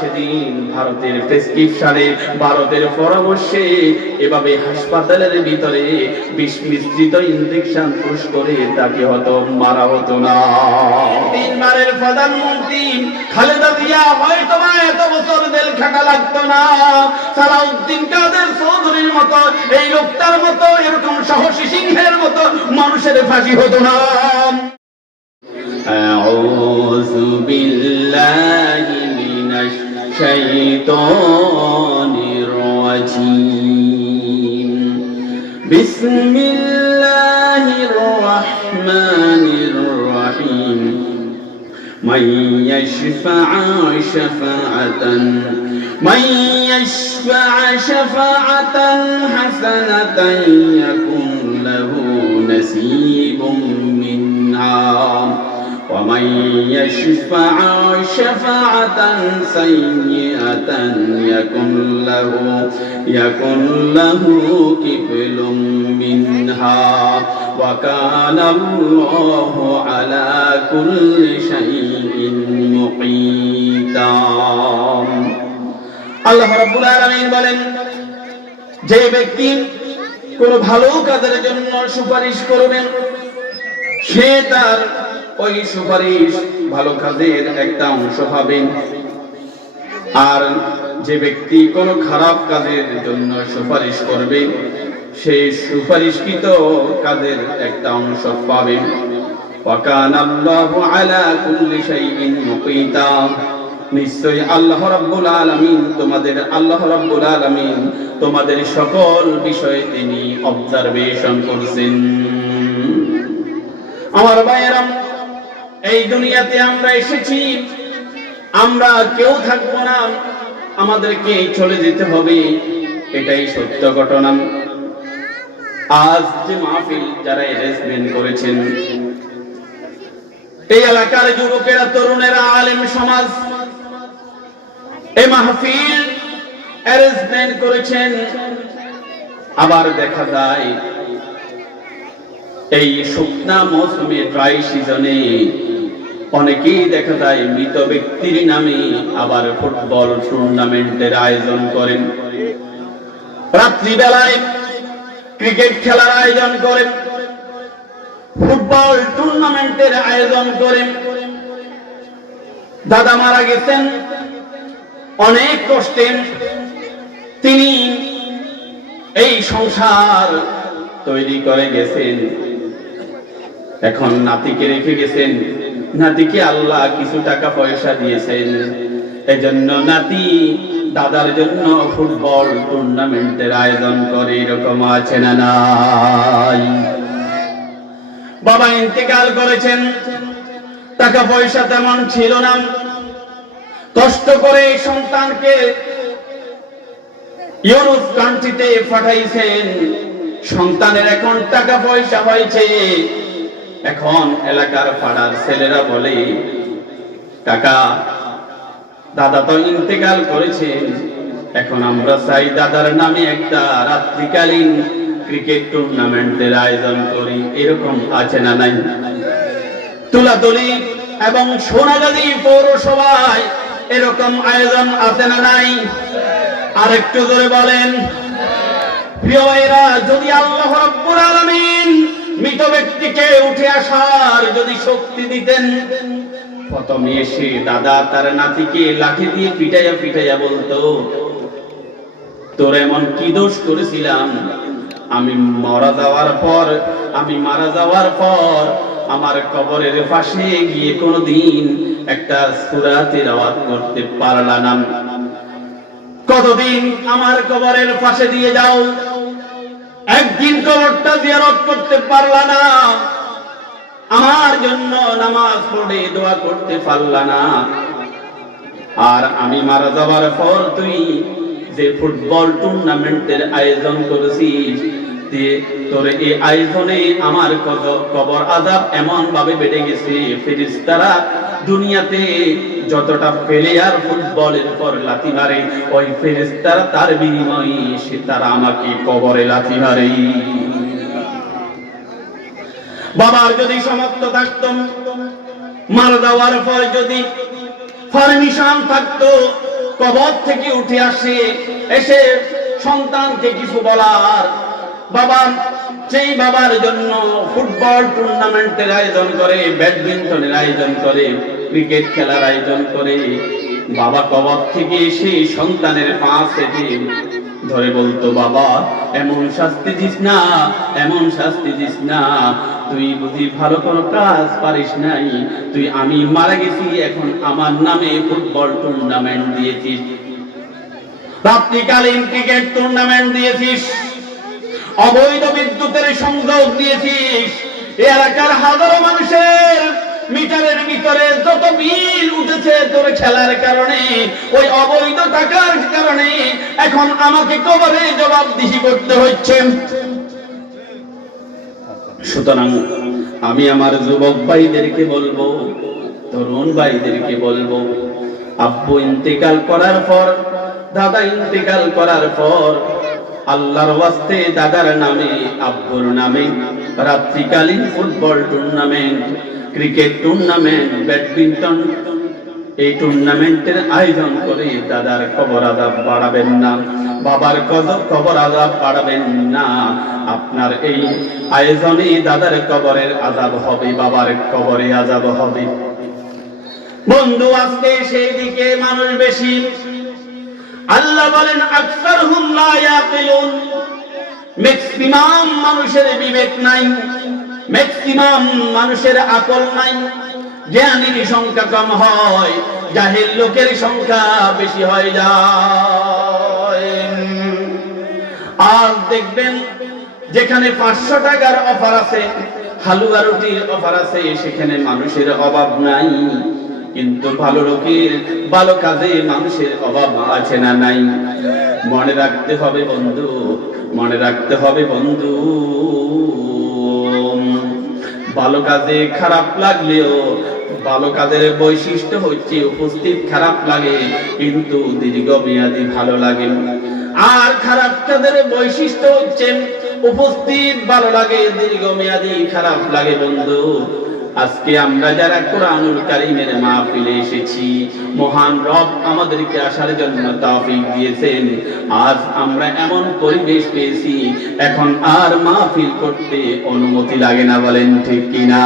সেদিন ভারতের প্রেসক্রিপশনে, ভারতের পরামর্শে এভাবে হাসপাতালের ভিতরে বিষ মিশ্রিত ইনজেকশন পুশ করে তাকে হয়তো মারা হতো না। 3 বারের প্রধানমন্ত্রী খালেদা জিয়া হয়তো এত বছর জেল খাটা লাগতো না। সালাউদ্দিন কাদের চৌধুরীর মতো এই লোকটার মতো এরকম সাহসী সিংহের মতো মানুষের ফাঁসি হতো না। আউযু বিল্লাহি মিনাশ শাইতানির রাজীম। বিসমিল্লাহির রাহমানির রাহিম। من يشفع شفاعة حسنة يكن له نصيب منها ومن يشفع شفاعة سيئة يكن له كفل منها وكان الله على كل شيء مقيتا। আল্লাহ রাব্বুল আলামিন বলেন, যে ব্যক্তি কোন ভালো কাজের জন্য সুপারিশ করবেন সে তার ওই সুপারিশ ভালো কাজের একটা অংশ পাবেন, আর যে ব্যক্তি কোন খারাপ কাজের জন্য সুপারিশ করবে সেই সুপারিশকৃত কাজের একটা অংশ পাবেন। ওয়াকানাল্লাহু আলা কুল্লি শাইইন মুকিতা। নিশ্চয়ই আল্লাহ রাব্বুল আলামিন তোমাদের সকল বিষয়ে তিনি অবজারভেশন করছেন। আমার ভাইয়েরা, এই দুনিয়াতে আমরা এসেছি, আমরা কেউ থাকবো না, আমাদেরকে চলে যেতে হবে, এটাই সত্য ঘটনা। আজ যে মাহফিল যারা অ্যারেঞ্জমেন্ট করেছেন, এই এলাকার যুবকেরা, তরুণেরা, আলেম সমাজ এই মাহফিল অ্যারেঞ্জমেন্ট করেছেন। আবার দেখা যায় এই শুকনা মৌসুমে, ড্রাই সিজনে অনেকেই দেখা যায় মৃত ব্যক্তির নামে আবার ফুটবল টুর্নামেন্টের আয়োজন করেন, রাত্রিবেলায় ক্রিকেট খেলার আয়োজন করেন, ফুটবল টুর্নামেন্টের আয়োজন করেন। দাদা মারা গেছেন অনেক কষ্টে, তিনি এই সংসার তৈরি করে গেছেন, এখন নাতিকে রেখে গেছেন, নাতিকে আল্লাহ কিছু টাকা পয়সা দিয়েছেন, এজন্য নাতি দাদার জন্য ফুটবল টুর্নামেন্টের আয়োজন করে। এরকম আছে না নাই? বাবা ইন্তেকাল করেছেন, টাকা পয়সা তেমন ছিল না, কষ্ট করে সন্তানকে ইউরোপ কান্ট্রিতে পাঠাইছেন, সন্তানের এখন টাকা পয়সা হয়েছে, এখন এলাকার পাড়ার ছেলেরা বলে, কাকা দাদা তো ইন্তেকাল করেছেন, এখন আমরা চাই দাদার নামে একটা রাত্রিকালীন ক্রিকেট টুর্নামেন্টের আয়োজন করি। এরকম আছে না নাই? তুলাতুলি এবং সোনাগাজী পৌরসভায় এরকম আয়োজন আছে না নাই? আর একটু জোরে বলেন। প্রিয় ভাইরা, যদি আল্লাহ রাব্বুল আলামিন মৃত ব্যক্তিকে উঠে আসার যদি শক্তি দিতেন, প্রথমে এসে দাদা তার নাতিকে লাঠি দিয়ে পিটাইয়া বলতো, তোর এমন কি দোষ করেছিলাম, আমি মারা যাওয়ার পর আমার কবরের পাশে গিয়ে কোনদিন একটা সূরা তিলাওয়াত করতে পারলা না, কতদিন আমার কবরের পাশে দিয়ে যাও, একদিন কবরটা জিয়ারত করতে পারলা না, আমার জন্য নামাজ পড়ে দোয়া করতে পারলা না, আর আমি মারা যাওয়ার পর তুই যে ফুটবল টুর্নামেন্টের আয়োজন করেছিস, তোর এই আয়োজনে আমার কবর আযাব এমন ভাবে বেড়ে গেছে, ফেরেশতারা দুনিয়াতে যতটা প্লেয়ার ফুটবলের পর লাথি মারে, ওই ফেরেশতারা তার বিনিময়ে সে তারা আমাকে কবরে লাথি মারে। বাবার যদি সামর্থ্য থাকতো, মারা যাওয়ার পর যদি পারমিশন থাকতো, কবর থেকে উঠে আসে, এসে সন্তানকে কিছু বলার, বাবা যেই বাবার জন্য ফুটবল টুর্নামেন্টের আয়োজন করে, ব্যাডমিন্টনের আয়োজন করে, ক্রিকেট খেলার আয়োজন করে, বাবা কবর থেকে এসে সন্তানের পা চেটে ধরে বলতো, বাবা এমন শাস্তি দিস না, এমন শাস্তি দিস না, তুই বুঝি ভালো কোনো কাজ পারিস নাই, তুই আমি মারা গেছি এখন আমার নামে ফুটবল টুর্নামেন্ট দিয়েছিস, রাত্রিকালীন ক্রিকেট টুর্নামেন্ট দিয়েছিস, অবৈধ বিদ্যুতের সংযোগ দিয়েছিস, এলাকার হাজারো মানুষের মিটারের ভিতরে যত বিল উঠেছে তোর খেলার কারণে, ওই অবৈধ টাকার কারণে এখন আমাকে কবরে জবাবদিহি করতে হচ্ছে। সুতরাং আমি আমার যুবক ভাইদেরকে বলবো, তরুণ ভাইদেরকে বলবো, আব্বু ইন্তেকাল করার পর, দাদা ইন্তেকাল করার পর আল্লাহর ওয়াস্তে দাদার নামে আব্বুর নামে রাত্রিকালীন football tournament, cricket tournament, badminton এই টুর্নামেন্টের আয়োজন করে দাদার কবর আযাব বাড়াবেন না, বাবার কবর আযাব বাড়াবেন না। আপনার এই আয়োজনে দাদার কবরের আযাব হবে, বাবার কবরে আযাব হবে। বন্ধু আজকে সেই দিকে মানুষ বেশি। আল্লাহ বলেন আকসারহুম লা ইয়াকিলুন, ম্যাক্সিমাম মানুষের বিবেক নাই, ম্যাক্সিমাম মানুষের আকল নাই। জ্ঞানীর সংখ্যা কম হয়, জাহিল লোকের সংখ্যা বেশি হয়ে যায়। আজ দেখবেন যেখানে 500 টাকার অফার আছে, হালুয়া রুটির অফার আছে, সেখানে মানুষের অভাব নাই, কিন্তু ভালো লোকের ভালো কাজে মানুষের অভাব আছে না নাই? মনে রাখতে হবে বন্ধু, মনে রাখতে হবে বন্ধু, ভালো কাজে খারাপ লাগলেও ভালো কাজের বৈশিষ্ট্য হচ্ছে উপস্থিত খারাপ লাগে কিন্তু দীর্ঘমেয়াদী ভালো লাগে, আর খারাপ কাজের বৈশিষ্ট্য হচ্ছে উপস্থিত ভালো লাগে দীর্ঘমেয়াদী খারাপ লাগে। বন্ধু আজকে আমরা যারা কোরআনুল কারীমের মাহফিলে এসেছি, মহান রব আমাদেরকে আসার জন্য তৌফিক দিয়েছেন, আজ আমরা এমন পরিবেশ পেয়েছি এখন আর মাহফিল করতে অনুমতি লাগে না, বলেন ঠিক কিনা?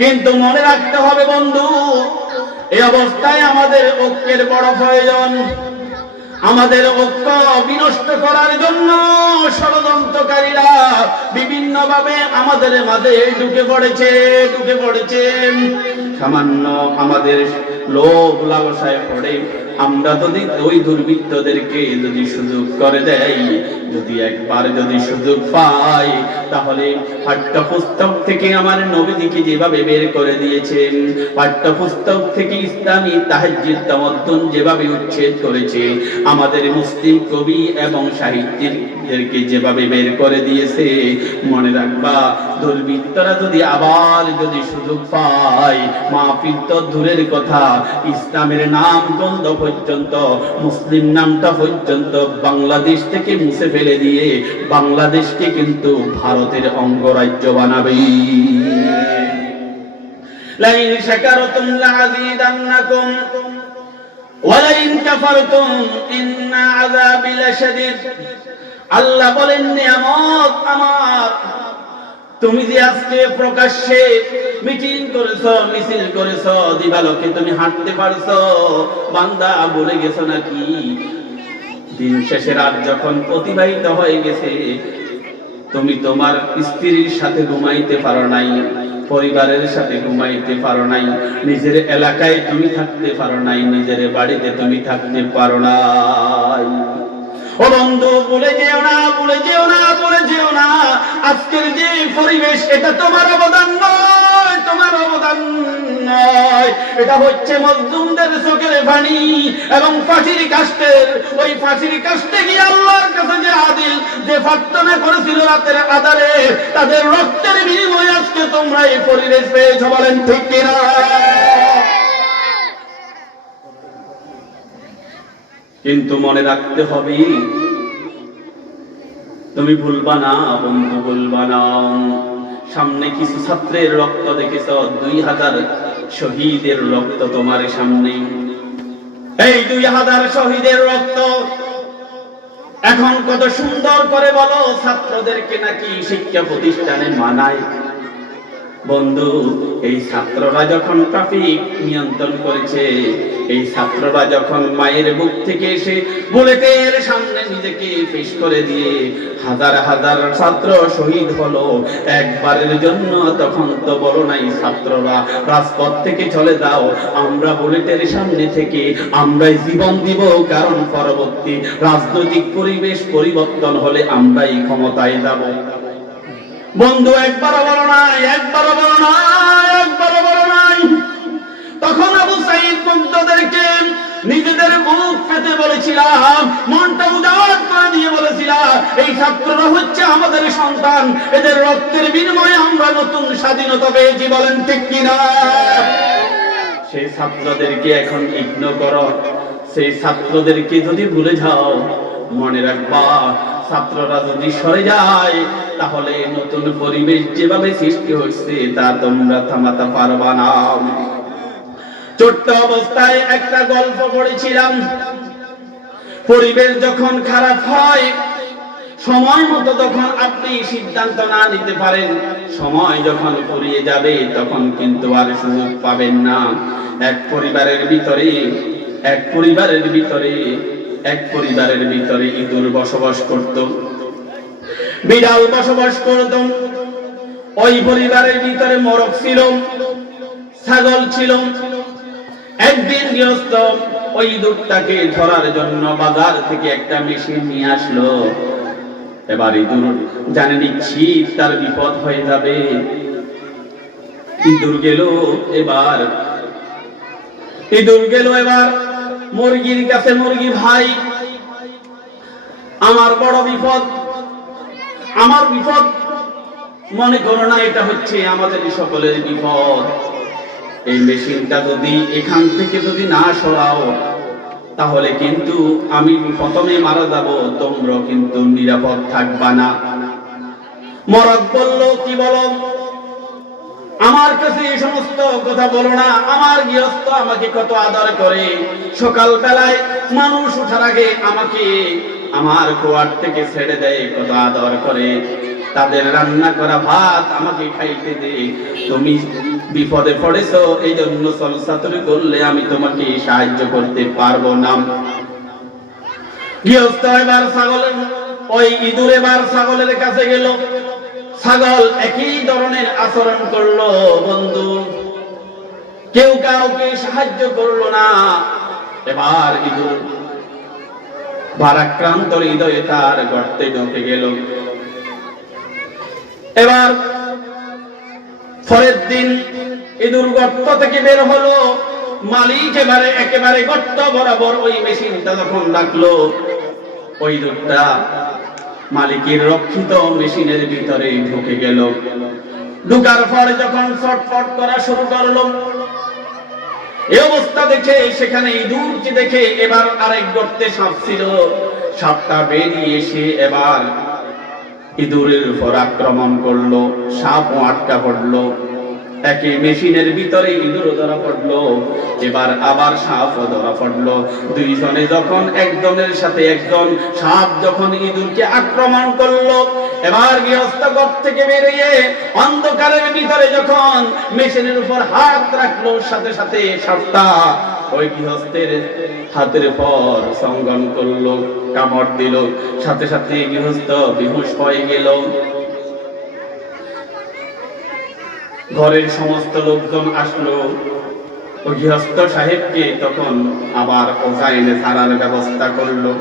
কিন্তু মনে রাখতে হবে বন্ধু, এই অবস্থায় আমাদের ঐক্যের বড় প্রয়োজন। আমাদের ঐক্য বিনষ্ট করার জন্য ষড়যন্ত্রকারীরা বিভিন্ন ভাবে আমাদের মাঝে ঢুকে পড়েছে। সামান্য আমাদের লোভ লালসায় পড়ে আমরা যদি ওই দুর্বৃত্তদেরকে যদি সুযোগ করে দেই, যদি একবার যদি সুযোগ পাই, তাহলে পাঠ্যপুস্তক থেকে আমার নবীজিকে যেভাবে বের করে দিয়েছেন, পাঠ্যপুস্তক থেকে ইসলামী তাহাজ্জুদ তামাদ্দুন যেভাবে উচ্ছেদ করেছে, আমাদের মুসলিম কবি এবং সাহিত্যিকদেরকে যেভাবে বের করে দিয়েছে, মনে রাখবা দুর্বৃত্তরা যদি আবার যদি সুযোগ পায়, মাহফিল তো দূরের কথা, ইসলামের নাম গন্ধ পর্যন্ত, মুসলিম নামটা পর্যন্ত বাংলাদেশ থেকে মুছে ফেলে দিয়ে বাংলাদেশকে কিন্তু ভারতের অঙ্গরাজ্য বানাবে। লাইন শাকারতুম লাযীদান্নাকুম ওয়া লাইন কাফারতুম ইন্না আযাবি লাশাদীদ। আল্লাহ বলেন নিয়ামত আমার, তুমি যে আজকে প্রকাশ্যে মিটিং করেছো, মিছিল করেছো, দিবালোকে তুমি হাঁটতে পারছো, বান্দা বলে গেছো নাকি দিন শেষে রাত যখন অতিবাহিত হয়ে গেছে, তুমি তোমার স্ত্রীর সাথে ঘুমাইতে পারো নাই, পরিবারের সাথে ঘুমাইতে পারো নাই, নিজের এলাকায় তুমি থাকতে পারো নাই, নিজের বাড়িতে তুমি থাকতে পারো নাই। ও বন্ধু ভুলে যেও না, ভুলে যেও না, ভুলে যেও না, আজকের যে পরিবেশ এটা তোমার অবদান নয়, তোমার অবদান নয়, এটা হচ্ছে মজলুমদের চোখের পানি এবং ফাঁসির কাষ্ঠের, ওই ফাঁসির কাষ্ঠে গিয়ে আল্লাহর কাছে যে আদিল যে প্রার্থনা করেছিল রাতের আধারে, তাদের রক্তের বিনিময়ে আজকে তোমরা এই পরিবেশ পেয়েছো, বলেন ঠিক কিনা? কিন্তু মনে রাখতে হবে, তুমি ভুলবা না বন্ধু, ভুলবা না, সামনে কিছু ছাত্রের রক্ত দেখেছ, 2000 শহীদের রক্ত তোমার সামনে, এই 2000 শহীদের রক্ত এখন কত সুন্দর করে বলো ছাত্রদেরকে নাকি শিক্ষা প্রতিষ্ঠানে মানায়। বন্ধু, এই ছাত্ররা যখন ট্রাফিক নিয়ন্ত্রণ করেছে, এই ছাত্ররা যখন মায়ের বুক থেকে এসে বুলেটের সামনে নিজেকে পেশ করে দিয়ে হাজার হাজার ছাত্র শহীদ হলো একবারের জন্য, তখন তো বলো নাই ছাত্ররা রাজপথ থেকে চলে যাও, আমরা বুলেটের সামনে থেকে আমরাই জীবন দিব, কারণ পরবর্তী রাজনৈতিক পরিবেশ পরিবর্তন হলে আমরাই ক্ষমতায় যাব। বন্ধু, একবারও বলো নাই, একবারও বলো নাই, একবারও বলো নাই। তখন আবু সাঈদ মুগ্ধদেরকে নিজেদের মুখ পেতে বলেছিলাম, মনটা উদার করে দিয়ে বলেছিলাম, এই ছাত্ররা হচ্ছে আমাদের সন্তান, এদের রক্তের বিনিময়ে আমরা নতুন স্বাধীনতা পেয়েছি, বলেন ঠিক কিনা? সেই ছাত্রদেরকে এখন ইগনোর করো, সেই ছাত্রদেরকে যদি ভুলে যাও, মনে রাখবা ছাত্ররা যদি সরে যায় তাহলে নতুন পরিবেশ যেভাবে সৃষ্টি হয়েছে তা তোমরা থামাতে পারবা না। ছোট্ট অবস্থায় একটা গল্প পড়েছিলাম, পরিবেশ যখন খারাপ হয়, সময় মতো যখন আপনি সিদ্ধান্ত না নিতে পারেন, সময় যখন ফুরিয়ে যাবে তখন কিন্তু আর সুযোগ পাবেন না। এক পরিবারের ভিতরে ইঁদুর বসবাস করত, বিড়াল বসবাস করত, ওই পরিবারের ভিতরে মোরগ ছিল, ছাগল ছিল। একদিন গৃহস্থ ওই ইঁদুরটাকে ধরার জন্য বাজার থেকে একটা মেশিন নিয়ে আসলো। এবার ইঁদুর জানে নিশ্চিত তার বিপদ হয়ে যাবে, ইঁদুর গেল এবার মুরগির কাছে, মুরগি ভাই, আমার বড় বিপদ, আমার বিপদ মনে করো না, এটা হচ্ছে আমাদের সকলের বিপদ। এই মেশিনটা যদি এখান থেকে যদি না সরাও তাহলে কিন্তু আমি প্রথমে মারা যাব, তোমরা কিন্তু নিরাপদ থাকবা না। মোরগ বলল, কি বলো, আমার কাছে এই সমস্ত কথা বলো না, আমার গৃহস্থ আমাকে কত আদর করে, সকাল বেলায় মানুষ ওঠার আগে আমাকে আমার খোয়ার থেকে ছেড়ে দেয়, কত আদর করে, তাদের রান্না করা ভাত আমাকে খাইতে দে, তুমি বিপদে পড়েছো এই জন্য চলচাতুরি করলে আমি তোমাকে সাহায্য করতে পারবো না। গৃহস্থ এবার ওই ইঁদুর এবার ছাগলের কাছে গেল, ছাগল একই ধরনের আচরণ করলো। বন্ধু, কেউ কাউকে সাহায্য করলো না। এবার ইঁদুর ভারাক্রান্ত হৃদয়ে তার গর্তে ঢুকে গেল। এবার পরের দিন ইঁদুর গর্ত থেকে বের হলো, মালিক একেবারে গর্ত বরাবর ওই মেশিনটা যখন রাখলো, ওই ইঁদুরটা মালিকের রক্ষিত মেশিনের ভিতরে ঢুকে গেল। ঢুকার পরে যখন ছটফট করা শুরু করলো, এই অবস্থা দেখে, সেখানে ইঁদুরকে দেখে এবার আরেক গর্তে সাপ ছিল, সাপটা বেরিয়ে এসে এবার ইঁদুরের উপর আক্রমণ করলো, সাপও আটকা পড়লো। একই মেশিনের ভিতরে ইঁদুরও ধরা পড়লো, এবার আবার সাপও ধরা পড়লো। দুইজনে যখন একজনের সাথে একজন, সাপ যখন ইঁদুরকে আক্রমণ করলো, এবার গৃহস্থ ঘর থেকে বেরিয়ে অন্ধকারের ভিতরে যখন মেশিনের উপর হাত রাখলো, সাথে সাথে সাপটা ওই গৃহস্থের হাতের পর সংগন করলো, কামড় দিল, সাথে সাথে গৃহস্থ বেহুশ হয়ে গেল। ঘরের সমস্ত লোকজন আসলো, ওই গৃহস্থ সাহেবকে তখন আবার ওখানে ছাড়ার ব্যবস্থা করলো।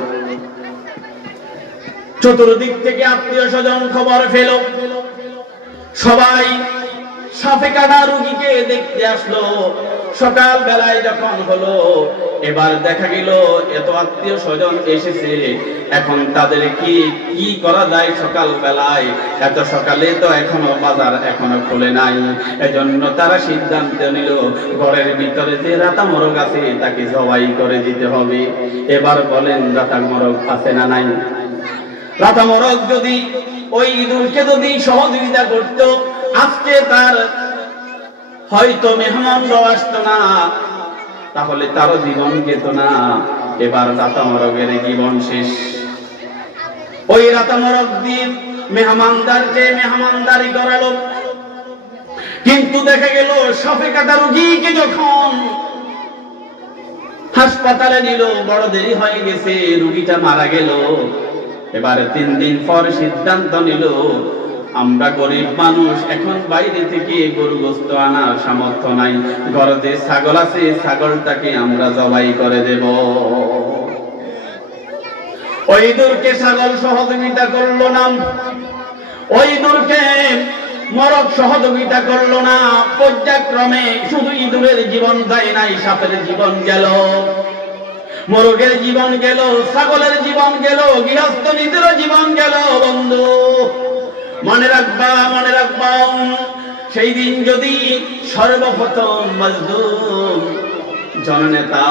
চতুর্দিক থেকে আত্মীয় স্বজন খবর পেল, সবাই সাপে কাটা রোগীকে দেখতে আসলো। সকাল বেলায় যখন হলো, এবার দেখা গেল এত আত্মীয় স্বজন এসেছে, এখন তাদের কি করা যায়? সকাল বেলায়, এত সকালে তো এখনো বাজার এখনো খোলে নাই, এজন্য তারা সিদ্ধান্ত নিল ঘরের ভিতরে যে রাতা মোরগ আছে তাকে জবাই করে দিতে হবে। এবার বলেন রাতা মোরগ আছে না নাই? রাতা মোরগ যদি ওই ইঁদুরকে যদি সহযোগিতা করত, আজকে তার হয়তো মেহমানরাও আসতো না, তাহলে তারও জীবন যেত না। এবার রাতামরগের জীবন শেষ। ওই রাতামরগ দিয়ে মেহমানদারকে মেহমানদারি করালো, কিন্তু দেখা গেল সাপে কাটা রোগীকে যখন হাসপাতালে নিল, বড় দেরি হয়ে গেছে, রোগীটা মারা গেল। এবারে 3 দিন পর সিদ্ধান্ত নিল, আমরা গরিব মানুষ, এখন বাইরে থেকে গরু গোশত আনার সামর্থ্য নাই, ঘরে যে ছাগল আছে ছাগলটাকে আমরা জবাই করে দেব। ওই দূরকে ছাগল সহযোগিতা করলো না, ওই দূরকে মরক সহযোগিতা করলো না। পর্যায়ক্রমে শুধু ইঁদুরের জীবন যায় নাই, সাপের জীবন গেল, মোরগের জীবন গেল, ছাগলের জীবন গেল, গৃহস্থ নিজেরও জীবন গেল। বন্ধু মনে রাখবা, মনে রাখবা, সেই দিন যদি সর্বপ্রথম মজদুম জননেতা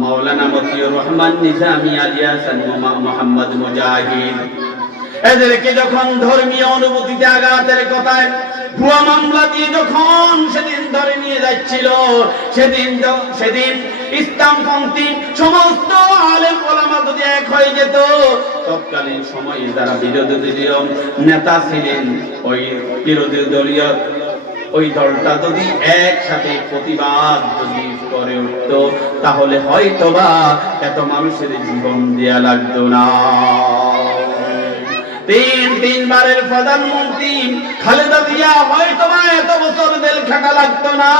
মাওলানা মতিউর রহমান নিজামী আলিয়াস মোহাম্মদ মুজাহিদ এদেরকে যখন ধর্মীয় অনুভূতিতে আঘাতের কথায় ভুয়া মামলা দিয়ে যখন সেদিন ধরে নিয়ে যাচ্ছিল, সেদিন ইসলামপন্থী সমস্ত আলেম ওলামা যদি এক হয়ে যেত, তৎকালীন সময়ে যারা বিরোধী দলীয় নেতা ছিলেন, ওই বিরোধী দলীয় ওই দলটা যদি একসাথে প্রতিবাদ যদি করে উঠত, তাহলে হয়তোবা এত মানুষের জীবন দেয়া লাগতো না। তিনবারের প্রধানমন্ত্রী খালেদা জিয়া হয়তোবা এত বছর জেল খাটা লাগতো না।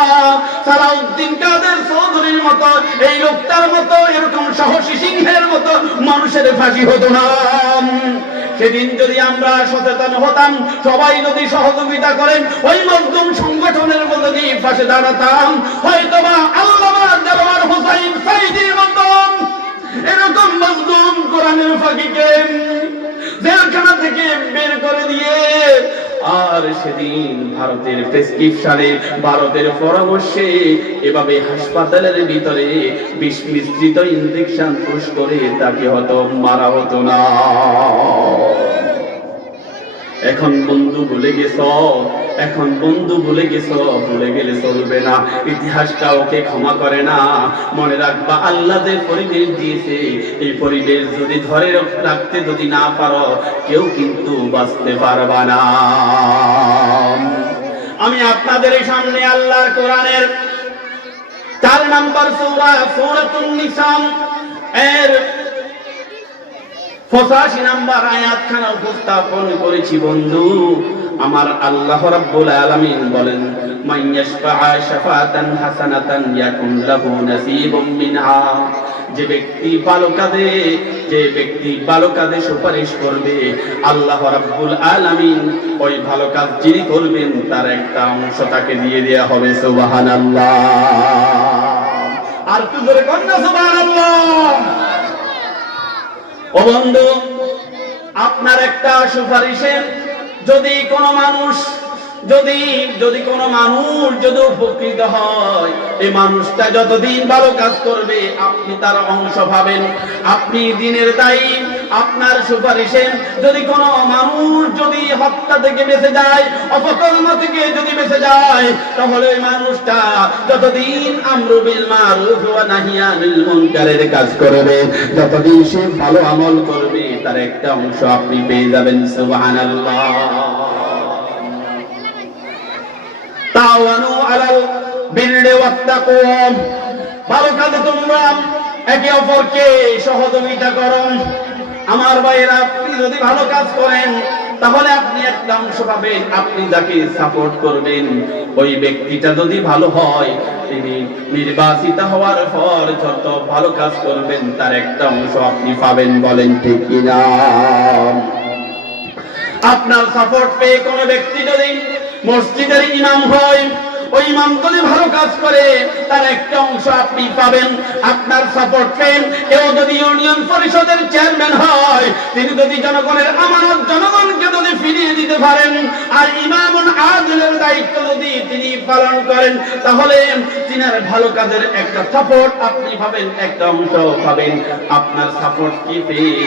সালাউদ্দিন কাদের চৌধুরীর মতো, এই লোকটার মতো, এরকম সাহসী সিংহের মতো মানুষের ফাঁসি হতো না। সেদিন যদি আমরা সচেতন হতাম, সবাই যদি সহযোগিতা করেন, ওই মজলুম সংগঠনের মধ্যে দিয়ে পাশে দাঁড়াতাম, হয়তোবা আল্লামা দেওয়ার হোসাইন সাইদির মতো এরকম মজলুম কোরআনের ফাঁকিকে জেলখানা থেকে বের করে দিয়ে, আর সেদিন ভারতের প্রেসক্রিপশনে, ভারতের পরামর্শে এভাবে হাসপাতালের ভিতরে বিষ মিশ্রিত ইনজেকশন পুশ করে তাকে হয়তো মারা হতো না। এখন বন্ধু ভুলে গেছ, এখন বন্ধু ভুলে গেছ, ভুলে গেলে চলবে না, ইতিহাসটা ওকে ক্ষমা করে না। মনে রাখবা, আল্লাহ যে পরিবেশ দিয়েছে, এই পরিবেশ যদি ধরে রাখতে যদি না পারো, কেউ কিন্তু বাঁচতে পারবা না। আমি আপনাদের সামনে আল্লাহর কোরআনের 4 নম্বর সূরা সূরাতুন নিসা এর 85 নম্বর আয়াতখানা উপস্থাপন করেছি। বন্ধু আমার, আল্লাহ রাব্বুল আলামিন বলেন, মান ইয়াশফা শাফাতান হাসানাতান ইয়াকুন লাহু নাসীবুম মিনহা। যে ব্যক্তি ভালো কাজে সুপারিশ করবে, আল্লাহ রাব্বুল আলামিন ওই ভালো কাজ যিনি করবেন তার একটা অংশ তাকে দিয়ে দেয়া হবে। সুবহানাল্লাহ। আর তুই জোরে কর না সুবহানাল্লাহ। ও বন্ধু, আপনার একটা সুপারিশে যদি কোনো মানুষ যদি উপকৃত হয়, এই মানুষটা যতদিন ভালো কাজ করবে আপনি তার অংশ পাবেন। আপনি দিনের দায়ী, আপনার সুপারিশে যদি কোনো মানুষ যদি হত্যা থেকে বেঁচে যায়, অপকর্ম থেকে যদি বেঁচে যায়, তাহলে ওই মানুষটা যতদিন আমরু বিল মারুফ ওয়া নাহি আনিল মুনকারের কাজ করবে, যতদিন সে ভালো আমল করবে, তার একটা অংশ আপনি পেয়ে যাবেন। সুবহানাল্লাহ। তাওয়ানু আলাল বিররি ওয়াত তাকওয়া। ভালো কাজে তোমরা একে অপরকে সহযোগিতা করো। আমার ভাইয়েরা, আপনি যদি ভালো কাজ করেন তাহলে আপনি একটা অংশ পাবেন। আপনি যাকে সাপোর্ট করবেন, ওই ব্যক্তিটা যদি ভালো হয়, তিনি নির্বাচিত হওয়ার পর যত ভালো কাজ করবেন তার একটা অংশ আপনি পাবেন। বলেন ঠিক কিনা? আপনার সাপোর্ট পেয়ে কোনো ব্যক্তি যদি মসজিদের ইমাম হয়, ওই ইমাম যদি ভালো কাজ করে তার একটা অংশ আপনি পাবেন। আপনার সাপোর্ট পেন কেউ যদি ইউনিয়ন পরিষদের চেয়ারম্যান হয়, তিনি যদি জনগণের আমানত জনগণকে যদি ফিরিয়ে দিতে পারেন, আর ইমামুন আদিলের দায়িত্ব যদি তিনি পালন করেন, তাহলে তিনার ভালো কাজের একটা সাপোর্ট আপনি পাবেন, একটা অংশ পাবেন। আপনার সাপোর্ট কি পেয়ে,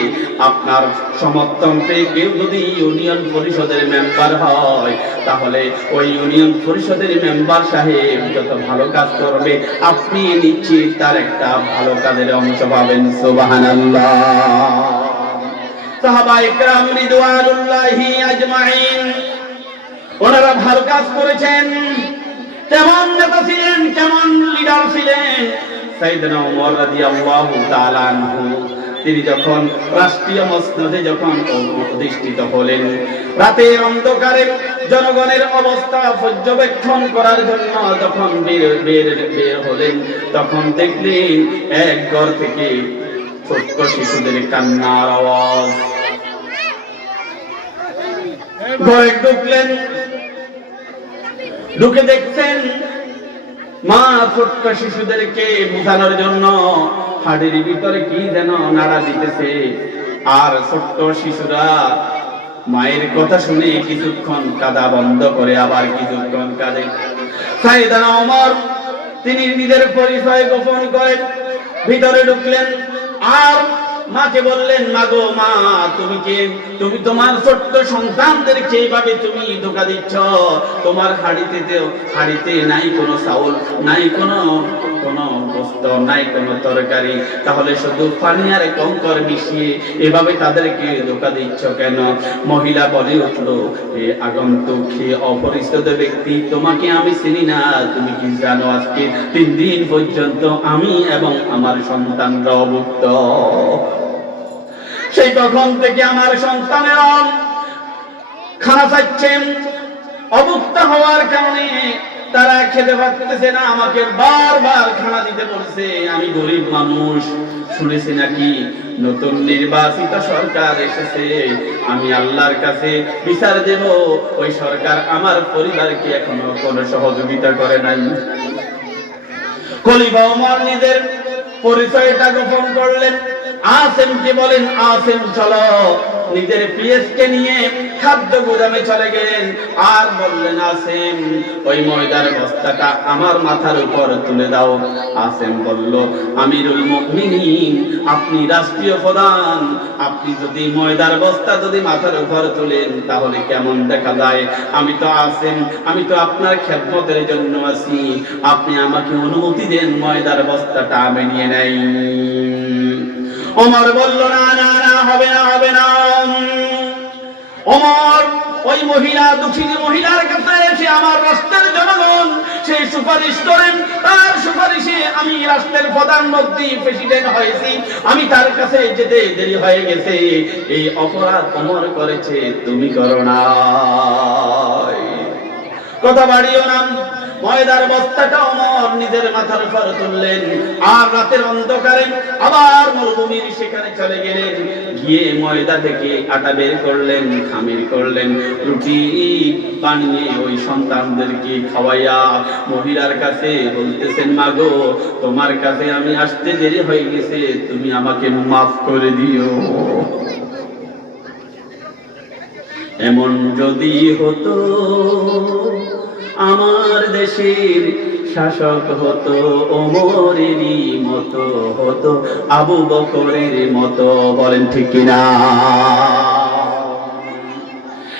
আপনার সমর্থন পেয়ে কেউ যদি ইউনিয়ন পরিষদের মেম্বার হয়, তাহলে ওই ইউনিয়ন পরিষদের মেম্বার মেম্বার সাহেব যত ভালো কাজ করবে আপনি নিশ্চিত তার একটা ভালো কাজের অংশ পাবেন। সুবহানাল্লাহ। সাহাবায়ে কেরাম রিদওয়ানুল্লাহি আজমাইন ওনারা ভালো কাজ করেছেন। কেমন নেতা ছিলেন, কেমন লিডার ছিলেন সাইয়েদনা ওমর রাদিয়াল্লাহু তাআলা আনহু। তিনি যখন রাষ্ট্রীয় মসনদে যখন অধিষ্ঠিত হলেন, রাতের অন্ধকারে জনগণের অবস্থা পর্যবেক্ষণ করার জন্য যখন বের হলেন, তখন দেখলেন এক ঘর থেকে ছোট্ট শিশুদের কান্নার আওয়াজ। ঘরে ঢুকলেন, ঢুকে দেখছেন মা ছোট্ট শিশুদেরকে বোঝানোর জন্য হাড়ির ভিতরে কি যেন নাড়া দিতেছে। আর ছোট্ট শিশুরা মায়ের কথা শুনে কিছুক্ষণ কাঁদা বন্ধ করে আবার কিছুক্ষণ কাঁদে। সাইয়েদনা ওমর তিনি নিজের পরিচয় গোপন করেন, ভিতরে ঢুকলেন আর মাকে বললেন, মা গো মা, তুমি কে? তুমি তোমার ছোট্ট সন্তানদেরকে এইভাবে তুমি ধোঁকা দিচ্ছ। তোমার হাড়িতে নাই কোনো চাউল, নাই কোনো গোশত, নাই কোনো তরকারি, তাহলে শুধু পানি আর কঙ্কর মিশিয়ে এভাবে তাদেরকে ধোঁকা দিচ্ছ কেন? মহিলা বলে উঠলো, এ আগন্তুক, হে অপরিচিত ব্যক্তি, তোমাকে আমি চিনি না। তুমি কি জানো আজকে 3 দিন পর্যন্ত আমি এবং আমার সন্তানরা অভুক্ত। সেই তখন থেকে আমার সন্তানেরা খানা চাচ্ছেন। অভুক্ত হওয়ার কারণে তারা খেতে পারতেছে না, আমাকে বারবার খানা দিতে বলছে। আমি গরিব মানুষ, শুনেছি নাকি নতুন নির্বাচিত সরকার এসেছে, আমি আল্লাহর কাছে বিচার দেব। ওই সরকার আমার পরিবারকে এখনো কোনো সহযোগিতা করে নাই। খলিফা ওমর নিজের পরিচয়টা গোপন করলেন। আসেমকে বলেন, আসেম চলো। নিজের পিএসকে নিয়ে খাদ্য গুদামে চলে গেলেন আর বললেন, আসেম ওই ময়দার বস্তাটা আমার মাথার উপর তুলে দাও। আসেম বলল, আমিরুল মুমিনিন, আপনি রাষ্ট্রীয় প্রধান, আপনি যদি ময়দার বস্তা যদি মাথার উপর তুলেন তাহলে কেমন দেখা যায়? আমি তো আসেম, আমি তো আপনার খেদমতের জন্য আছি, আপনি আমাকে অনুমতি দেন ময়দার বস্তাটা আমি নিয়ে নেই। ওমর বলল, না না না, হবে না, হবে না। ওমর ওই মহিলা, দুঃখিনী মহিলার কাছে এসে আমার রাষ্ট্রের জনগণ সেই সুপারিশ করেন, তার সুপারিশে আমি রাষ্ট্রের প্রধানমন্ত্রী প্রেসিডেন্ট হয়েছি, আমি তার কাছে যেতে দেরি হয়ে গেছে। এই অপরাধ ওমর করেছে, তুমি করো না। কথা বাড়িও না। ময়দার বস্তাটা ওমর নিজের মাথার উপর তুললেন আর রাতের অন্ধকারে আবার মরুভূমির সেখানে চলে গেলেন। গিয়ে ময়দা থেকে আটা বের করলেন, খামির করলেন, রুটি বানিয়ে ওই সন্তানদেরকে খাওয়াইয়া মহিলার কাছে বলতেছেন, মাগো তোমার কাছে আমি আসতে দেরি হয়ে গেছে, তুমি আমাকে মাফ করে দিও। এমন যদি হতো আমার দেশের শাসক হতো ওমরেরই মতো, হতো আবু বকরের মতো। বলেন ঠিক কিনা?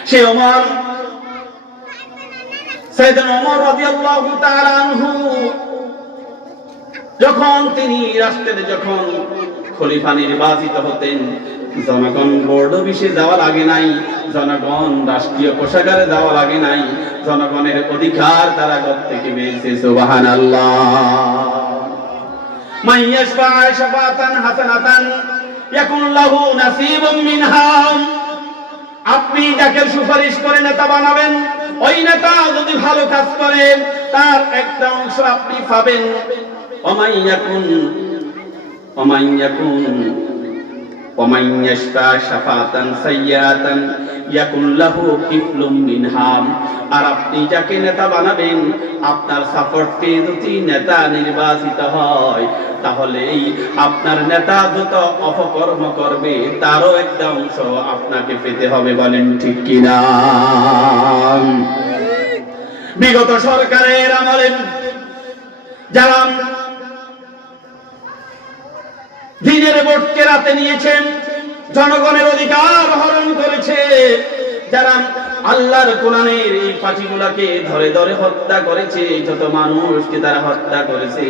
সে ওমর, সাইয়েদনা ওমর রাদিয়াল্লাহু তাআলা আনহু, যখন তিনি রাষ্ট্রের যখন খলিফা নির্বাচিত হতেন, জনগণ বোর্ড অফিসে যাওয়া লাগে নাই, জনগণ রাষ্ট্রীয় কোষাগারে যাওয়া লাগে নাই, জনগণের অধিকার তারা ঘর থেকে পেয়েছে। সুবহানাল্লাহ। মাইয়াশফা শাফাতান হাসানাতান ইয়াকুন লাহু নাসিবুম মিনহা। আপনি যাকে সুপারিশ করে নেতা বানাবেন, ওই নেতা যদি ভালো কাজ করে তার একটা অংশ আপনি পাবেন। ওমান ইয়াশফা শাফাতান সাইয়্যাতান ইয়াকুন লাহু কিফলুম মিনহা। আর আপনি যাকে নেতা বানাবেন, আপনার সাপোর্ট পেয়ে যদি নেতা নির্বাচিত হয়, তাহলে আপনার নেতা যত অপকর্ম করবে তারও একটা অংশ আপনাকে পেতে হবে। বলেন ঠিক কিনা? বিগত সরকারের আমলে যারা দিনের ভোটকে রাতে নিয়েছেন, জনগণের অধিকার হরণ করেছে, যারা আল্লাহর কোরআনের এই পাঁচিগুলাকে ধরে ধরে হত্যা করেছে, যত মানুষকে তারা হত্যা করেছে,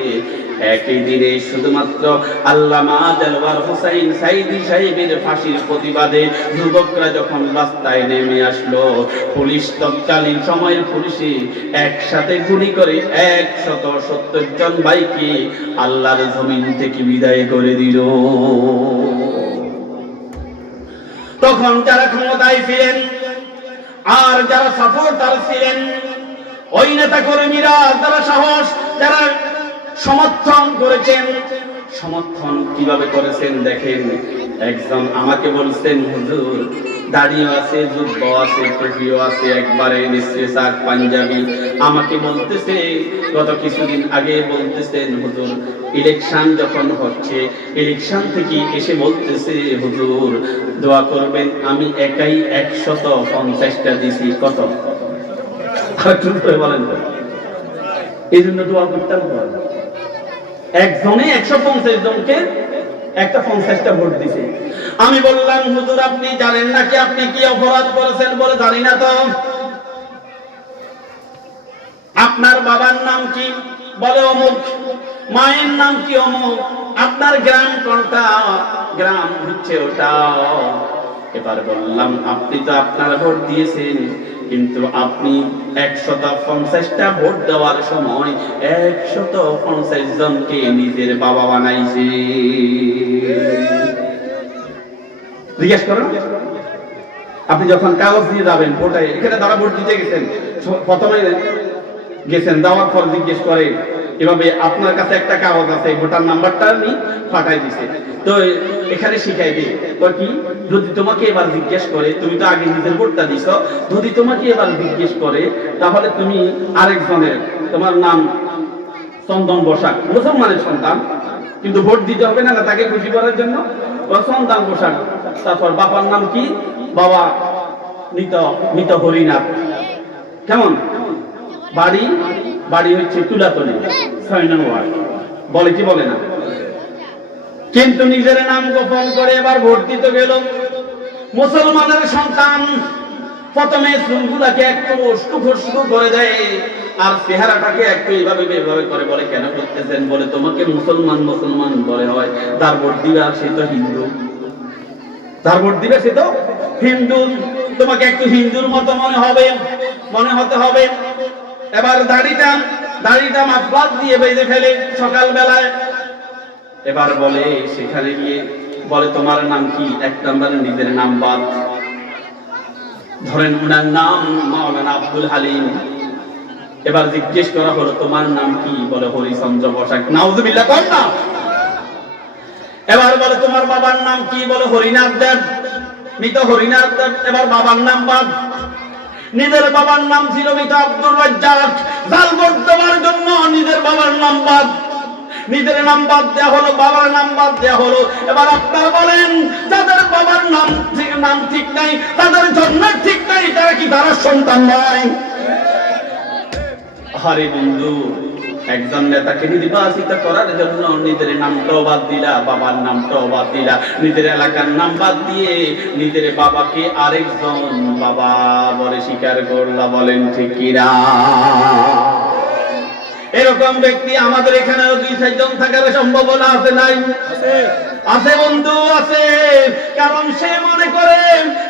একই দিনে শুধুমাত্র আল্লামা দেলওয়ার হোসাইন সাইদি সাহেবের ফাঁসির প্রতিবাদে যুবকরা যখন রাস্তায় নেমে আসলো, পুলিশ তৎকালীন সময়ের পুলিশে একসাথে গুলি করে 170 জন ভাইকে আল্লাহর জমিন থেকে বিদায় করে দিল। তখন যারা ক্ষমতায় ছিলেন আর যারা সাপোর্টার ছিলেন, ওই নেতা কর্মীরা, যারা সাহস, যারা সমর্থন করেছেন, সমর্থন কিভাবে করেছেন দেখেন। একজন আমাকে বলছেন, হুজুর দাড়িও আছে, জুব্বা আছে, টুপিও আছে, একবারে নিশ্চয় শাক পাঞ্জাবি। আমাকে বলতেছে, গত কিছুদিন আগে বলতেছেন, হুজুর ইলেকশন যখন হচ্ছে, ইলেকশন থেকে এসে বলতেছে, হুজুর দোয়া করবেন, আমি একাই 150টা দিছি। কত বলেন? এই জন্য দোয়া করতে হবে। একজনে 150 জনকে 150টা ভোট দিছে। আমি বললাম, হুজুর আপনি জানেন নাকি আপনি কি অপরাধ করেছেন? বলে জানি না তো। আপনার বাবার নাম কি? বলে অমুক। মায়ের নাম কি? অমুক। আপনার গ্রাম কোনটা? গ্রাম হচ্ছে ওটা। এবার বললাম, আপনি তো আপনার ভোট দিয়েছেন, কিন্তু আপনি 150টা ভোট দেওয়ার সময় 150 জনকে নিজের বাবা বানাইছে। জিজ্ঞেস করুন, আপনি যখন কাগজ দিয়ে যাবেন ভোটে, এখানে তারা ভোট দিতে গেছেন, প্রথমে গেছেন, দেওয়ার পর জিজ্ঞেস করে এভাবে, আপনার কাছে একটা কাগজ আছে, ভোটার নাম্বারটা আমি পাঠাই দিছে, তো এখানে শিখাই দিই তো কি, যদি তোমাকে এবার জিজ্ঞেস করে, তুমি তো আগে নিজের ভোটটা দিছ, যদি তোমাকে এবার জিজ্ঞেস করে, তাহলে তুমি আরেকজনের, তোমার নাম চন্দন বসাক, মুসলমানের সন্তান, কিন্তু ভোট দিতে হবে না, তাকে খুশি করার জন্য সন্তান বসাক। তারপর বাবার নাম কি? বাবা মৃত হরিনাথ। কেমন? বাড়ি হচ্ছে তুলাতলি, 6 নং ওয়ার্ড। বলে কি বলে না? কিন্তু নিজের নাম গোপন করে এবার ভোট দিতে গেল। মুসলমানের সন্তান প্রথমে চুলগুলাকে একটু উস্কু করে দেয়, আর চেহারাটাকে একটু এইভাবে করে বলে, কেন করতেছেন? বলে তোমাকে মুসলমান বলে হয়, তার ভোট দিবে আর সে তো হিন্দু, তার ভোট দিবে সে তো হিন্দু, তোমাকে একটু হিন্দুর মতো মনে হতে হবে। এবার দাড়িটা মাফলাত দিয়ে বেঁধে ফেলে সকাল বেলায়। এবার বলে, সেখানে গিয়ে বলে, তোমার নাম কি? 1 নম্বরে নিজের নাম বাদ। ধরেন ওনার নাম মাওলানা আব্দুল হালিম। এবার জিজ্ঞেস করা হলো, তোমার নাম কি? বলে হরিচন্দ্র বসাক। নাউজুবিল্লাহ কর না। এবার বলে, তোমার বাবার নাম কি? বলে হরিনাথ দেব, মৃত হরিনাথ দেব। এবার বাবার নাম বাদ। নিজের বাবার নাম ছিল মৃত আব্দুর রাজ্জাক, জাল ভোট দেওয়ার জন্য নিজের বাবার নাম বাদ। নিজের নাম বাদ দেওয়া হলো, বাবার নাম বাদ দেওয়া হলো। এবার আপনারা বলেন, যাদের বাবার নাম ঠিক নাই, তাদের জন্ম ঠিক নাই, তারা কি তার সন্তান নয়? আরে বন্ধু, একজন নেতাকে নির্বাচিত করার জন্য নিজের নামটাও বাদ দিলা, বাবার নামটাও বাদ দিলা, নিজের এলাকার নাম বাদ দিয়ে নিজের বাবাকে আরেকজন বাবা বলে স্বীকার করলা। বলেন ঠিক কিনা? এরকম ব্যক্তি আমাদের এখানে 2-4 জন থাকার সম্ভাবনা আছে, নাই? আছে বন্ধু, আছে। কারণ সে মনে করে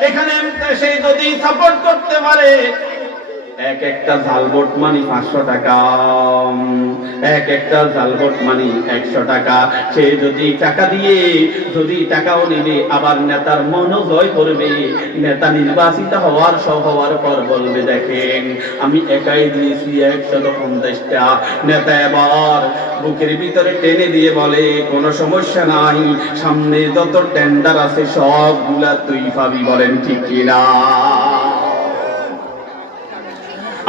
এখানে সে যদি সাপোর্ট করতে পারে, একটা জাল ভোট মানি 500 টাকা, একটা জাল ভোট মানি 100 টাকা। সে যদি টাকা দিয়ে, যদি টাকাও নেবে, আবার নেতার মনও জয় করবে। নেতা নির্বাচিত হওয়ার পর বলবে, দেখেন আমি একাই দিয়েছি 150টা। নেতা এবার বুকের ভিতরে টেনে দিয়ে বলে, কোনো সমস্যা নাই, সামনে যত টেন্ডার আছে সবগুলা তুই পাবি। বলেন ঠিক কিনা?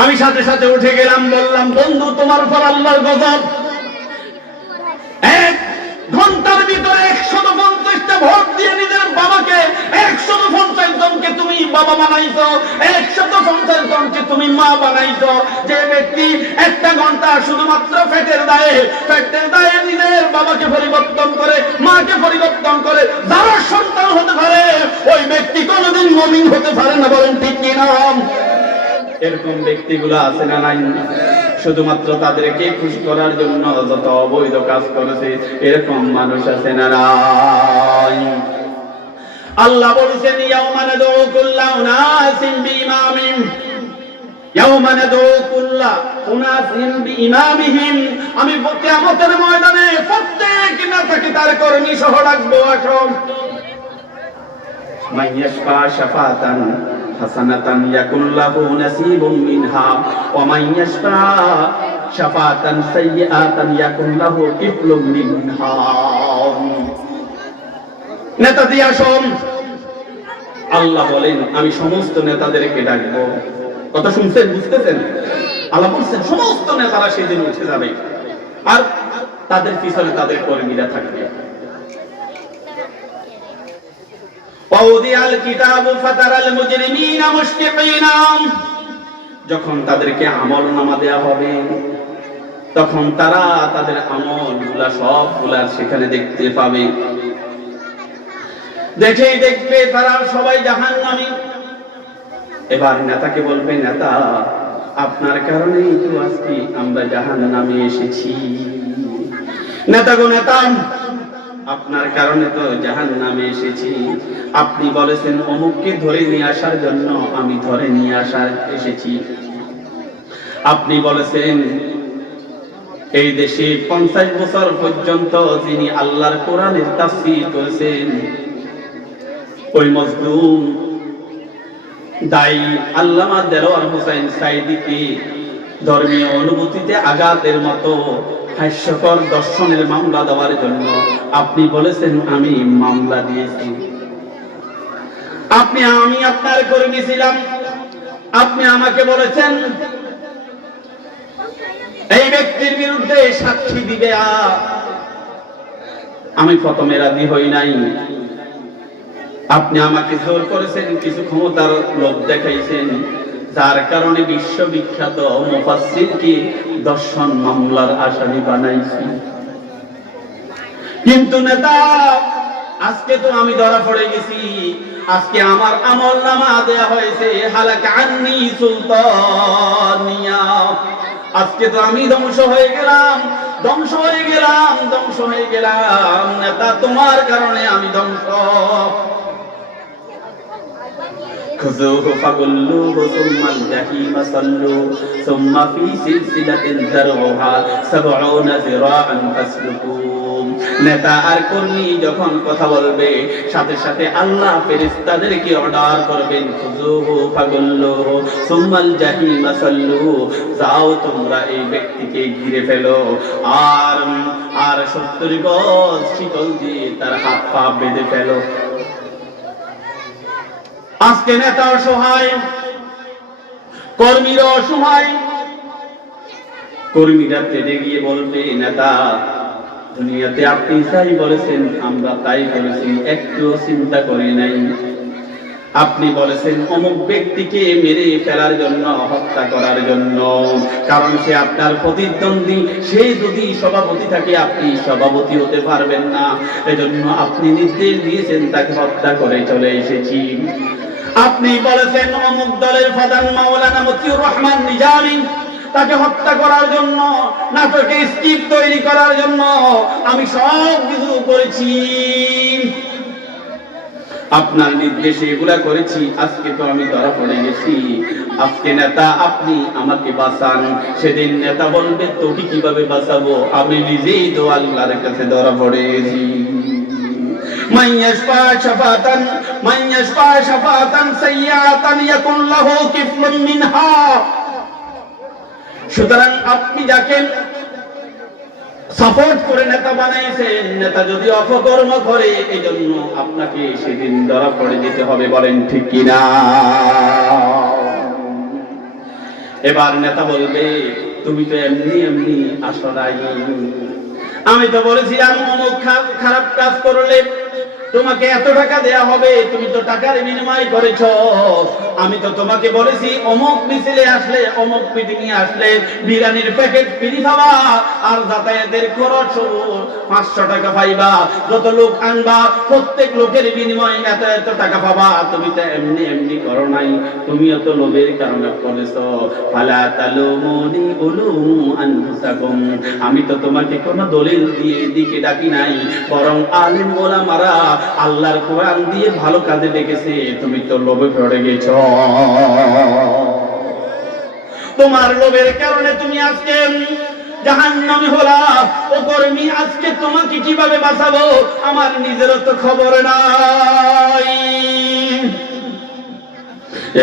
আমি সাথে সাথে উঠে গেলাম, বললাম, বন্ধু তোমার উপর আল্লাহর গজব। 1 ঘন্টার ভিতরে 150টা ভোট দিয়ে নিজের বাবাকে 150 জনকে তুমি বাবা বানাইছো, 150 জনকে তুমি মা বানাইছো। যে ব্যক্তি একটা ঘন্টা শুধুমাত্র পেটের দায়ে নিজের বাবাকে পরিবর্তন করে, মাকে পরিবর্তন করে যারা সন্তান হতে পারে, ওই ব্যক্তি কোনোদিন মুমিন হতে পারে না। বলেন ঠিক কি না? এরকম ব্যক্তিগুলো আছে না নাই? শুধুমাত্র তাদেরকে খুশি করার জন্য যত অবৈধ কাজ করেছে, এরকম মানুষ আছে না নাই? আল্লাহ বলেছেন ইয়াউমা নাদউ কুল্লা উনাসিন বিইমামিহিম, ইয়াউমা নাদউ কুল্লা উনাসিন বিইমামিহিম, আমি কিয়ামতের ময়দানে প্রত্যেক নেতাকে তার কর্মী সহ ডাকবো, আসো। মান ইয়াশফা শাফাতান হাসানাতান ইয়াকুন লাহু নাসিবুম মিনহা ওয়া মান ইয়াশফা শাফাতান সাইয়্যাতান ইয়াকুন লাহু কিফলুম মিনহা। নেতা দিয়ে আসুন। আল্লাহ বলেন আমি সমস্ত নেতাদেরকে ডাকবো। কথা শুনছেন, বুঝতেছেন? আল্লাহ বলছেন সমস্ত নেতারা সেদিন উঠে যাবে, আর তাদের পিছনে তাদের কর্মীরা থাকবে। ওয়াউদিয়াল কিতাবু ফাতারাল মুজরিমিনা মুশফিকিনা, যখন তাদেরকে আমলনামা দেয়া হবে, তখন তারা তাদের আমলগুলা সবগুলা সেখানে দেখতে পাবে। দেখেই দেখবে তারা সবাই জাহান্নামী। এবার নেতাকে বলবে, নেতা আপনার কারণেই তো আজকে আমরা জাহান্নামে এসেছি। নেতা গো নেতা, আপনার কারণে তো জাহান্নামে এসেছি। আপনি বলেছেন অমুককে ধরে নিয়ে আসার জন্য, আমি ধরে নিয়ে এসেছি। আপনি বলেছেন এই দেশে 50 বছর পর্যন্ত যিনি আল্লাহর কোরআনের তাফসীর করেছেন, ওই মজলুম দায়ী আল্লামা দেলোয়ার হোসেন সাইদিকে ধর্মীয় অনুভূতিতে আঘাতের মতো হাস্যকর দর্শনের মামলা দেওয়ার জন্য আপনি বলেছেন আমি মামলা দিয়েছি। আমি আপনার কর্মী ছিলাম, আপনি আমাকে বলেছেন এই ব্যক্তির বিরুদ্ধে সাক্ষী দিবে। আমি প্রথমে রাজি হই নাই, আপনি আমাকে জোর করেছেন, কিছু ক্ষমতার লোভ দেখাইছেন, যার কারণে বিশ্ববিখ্যাত মুফাসসিরকে দর্শন মামলার আসামি বানাইছি। কিন্তু নেতা আজকে তো আমি ধরা পড়ে গেছি, আজকে আমার আমলনামা দেয়া হয়েছে হালাকা আন্নি সুলতানিয়া। আজকে তো আমি ধ্বংস হয়ে গেলাম। নেতা তোমার কারণে আমি ধ্বংস। খুযুহু ফাগুল্লুহু সুম্মাল জাহিম সাল্লু সুম্মা ফি সিলসিলাতিন যারউহা ৭০ যিরাআন ফাসলুকু। নেতা আর কর্মী যখন কথা বলবে, সাথে সাথে আল্লাহ ফেরেশতাদেরকে অর্ডার করবেন, খুযুহু ফাগুল্লুহু সুম্মাল জাহিম সাল্লু, যাও তোমরা এই ব্যক্তিকে ঘিরে ফেলো, আর ৭০ গজ শিকল দিয়ে তার হাত পা বেঁধে ফেলো। আজকে নেতা অসহায়, কর্মীরা অসহায়। কর্মীরা তেড়ে গিয়ে বলবে, নেতা দুনিয়াতে আপনি যাই বলেছেন আমরা তাই করেছি, একটু চিন্তা করি নাই। আপনি বলেছেন অমুক ব্যক্তিকে মেরে ফেলার জন্য, হত্যা করার জন্য, কারণ সে আপনার প্রতিদ্বন্দ্বী। সে যদি সভাপতি থাকে আপনি সভাপতি হতে পারবেন না, এজন্য আপনি নির্দেশ দিয়েছেন তাকে হত্যা করে চলে এসেছি। আপনি বলেছেন অমুক দলের প্রধান মাওলানা মতিউর রহমান নিজামী, তাকে হত্যা করার জন্য, নাটকে স্ক্রিপ্ট তৈরি করার জন্য আমি সব কিছু করেছি, আপনার নির্দেশে এগুলা করেছি। আজকে তো আমি ধরা পড়ে গেছি। আজকে নেতা আপনি আমাকে বাঁচান। সেদিন নেতা বলবে তোকে কিভাবে বাঁচাবো, আমি নিজেই তো আল্লাহর কাছে ধরা পড়ে গেছি। মান ইয়াশফা শাফাতান সাইয়্যাতান ইয়াকুন লাহু কিফলুম মিনহা। সুতরাং আপনি যাকে সাপোর্ট করে নেতা বানাইছেন, নেতা যদি অপকর্ম করে, এই জন্য আপনাকে সেদিন ধরা পড়ে যেতে হবে। বলেন ঠিক কিনা? এবার নেতা বলবে তুমি তো এমনি এমনি আসো নাই, আমি তো বলেছিলাম অমুক খারাপ কাজ করলে তোমাকে এত টাকা দেয়া হবে, তুমি তো টাকার বিনিময় করেছো। আমি তো তোমাকে বলেছি অমুক মিছিলে আসলে, অমুক মিটিং এ আসলে বিরিয়ানির প্যাকেট ফ্রি পাবা, আর যাতায়াতের খরচ 500 টাকা পাইবা। যত লোক আনবা প্রত্যেক লোকের বিনিময়ে এত এত টাকা পাবা। তুমি তো এমনি এমনি করো নাই, তুমিও তো লোভের কারণে করেছো। ফালা তালুমুনি উলুমু আনফুসাকুম, আমি তো তোমাকে কোনো দলিল দিয়ে দিকে ডাকি নাই, বরং আলেম ওলামারা আল্লাহর কোরআন দিয়ে ভালো কাজে ডেকেছে, তুমি তো লোভে পড়ে গেছো। তোমার লোভের কারণে তুমি আজকে জাহান্নামী হলা। ও কর্মী, আজকে তোমাকে কিভাবে বাঁচাবো আমার নিজেরও তো খবর নাই।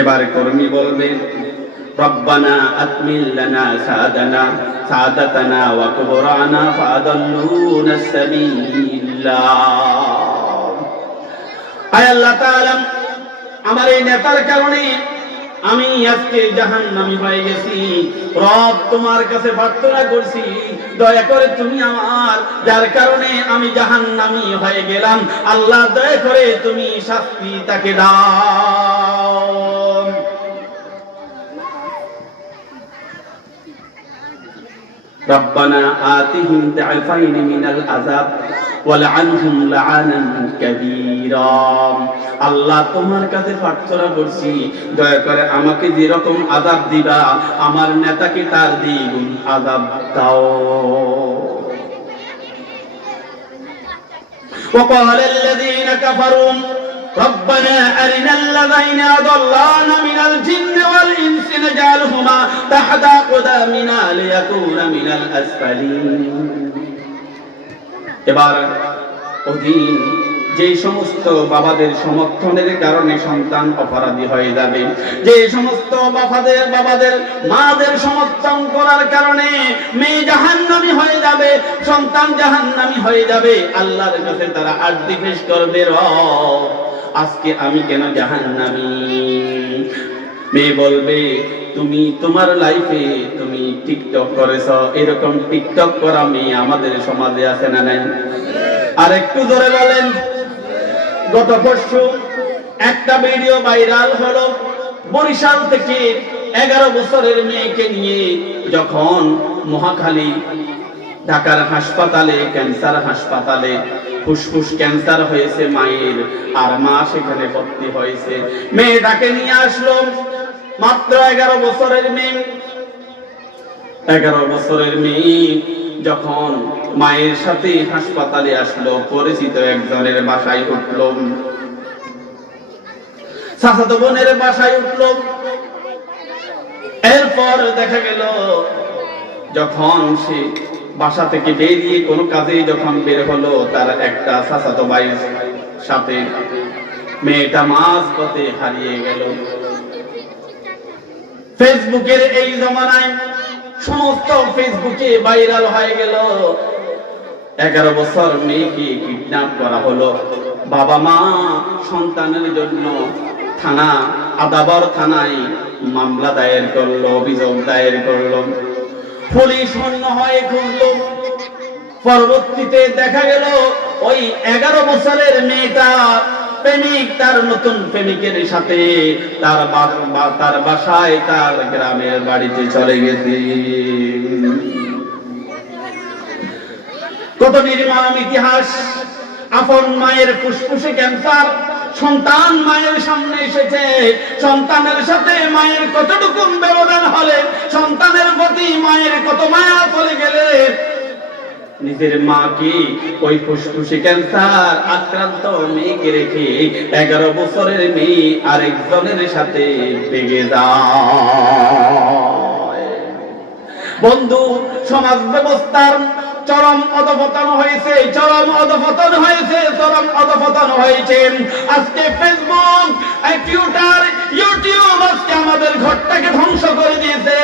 এবার কর্মী বলবেন, রব্বানা আতমিল লানা সাদাতানা ওয়া কুবরানা ফাদাল্লুনা সাবিলা। আয় আল্লাহ তাআলা, আমার এই নেতার কারণে আমি আজকে জাহান্নামী হয়ে গেছি। রব, তোমার কাছে প্রার্থনা করছি, দয়া করে তুমি আমার, যার কারণে আমি জাহান্নামী হয়ে গেলাম, আল্লাহ দয়া করে তুমি শাস্তি তাকে দাও। রব্বানা আতিহিম দাইফাইন মিনাল আযাব ওয়ালআনহুম লাআনান কাবীরা। আল্লাহ, তোমার কাছে প্রার্থনা করছি, দয়া করে আমাকে যেরকম আযাব দিবা, আমার নেতাকে তার দ্বিগুণ আযাব দাও। وقال الذين كفروا ربنا أرنا الذين أضلانا من الجن والإنس نجعلهما تحت أقدامنا ليكونا من الأسفلين। এবার অধীন যে সমস্ত বাবাদের সমর্থনের কারণে সন্তান অপরাধী হয়ে যাবে, যে সমস্ত বাবাদের মাদের সমর্থন করার কারণে মেয়ে জাহান্নামী হয়ে যাবে, সন্তান জাহান্নামী হয়ে যাবে, আল্লাহর কাছে তারা আরজি পেশ করবে, রব আজকে আমি কেন জাহান্নামী? মেয়ে বলবে, তুমি তোমার লাইফে তুমি টিকটক করেছো, এরকম টিকটক করা মেয়ে আমাদের সমাজে আছে না নাই? আর একটু ধরে বলেন। গত পরশু একটা ভিডিও ভাইরাল হলো, বরিশাল থেকে 11 বছরের মেয়েকে নিয়ে যখন মহাখালী ঢাকার হাসপাতালে, ক্যান্সার হাসপাতালে ফুসফুস ক্যান্সার হয়েছে মায়ের, আর মা সেখানে ভর্তি হয়েছে। মেয়েটাকে নিয়ে আসলো, মাত্র 11 বছরের মেয়ে। 11 বছরের মেয়ে যখন মায়ের সাথে হাসপাতালে আসলো, পরিচিত একজনের বাসায় উঠলো, চাচাতো বোনের বাসায় উঠলো। এরপর দেখা গেল যখন সে বাসা থেকে বেরিয়ে কোনো কাজে যখন বের হলো, তার একটা চাচাতো ভাইয়ের সাথে মেয়েটা মাঝ পথে হারিয়ে গেল। ফেসবুকের এই জমানায় সমস্ত ফেসবুকে ভাইরাল হয়ে গেল, 11 বছর মেয়েকে কিডন্যাপ করা হলো। বাবা মা সন্তানের জন্য আদাবর থানায় মামলা দায়ের করলো, অভিযোগ দায়ের করলো। পুলিশ শূন্য হয়ে খুঁজলো। পরবর্তীতে দেখা গেল ওই 11 বছরের মেয়েটা প্রেমিক তার নতুন প্রেমিকের সাথে তার বাসায়, তার গ্রামের বাড়িতে চলে গেছে। কত নির্মম ইতিহাস! আপন মায়ের ফুসফুসে ক্যান্সার, সন্তান মায়ের সামনে এসেছে, সন্তানের সাথে মায়ের কতটুকু ব্যবধান হলে, সন্তানের প্রতি মায়ের কত মায়া চলে গেলে, নিজের মাকে ওই ফুসফুসে ক্যান্সার আক্রান্ত মেয়েকে রেখে 11 বছরের মেয়ে আরেকজনের সাথে বেগে যায়। বন্ধু, সমাজ ব্যবস্থার চরম অধঃপতন হয়েছে, চরম অধঃপতন হয়েছে, চরম অধঃপতন হয়েছে। আজকে ফেসবুক, টুইটার, ইউটিউব আজকে আমাদের ঘরটাকে ধ্বংস করে দিয়েছে।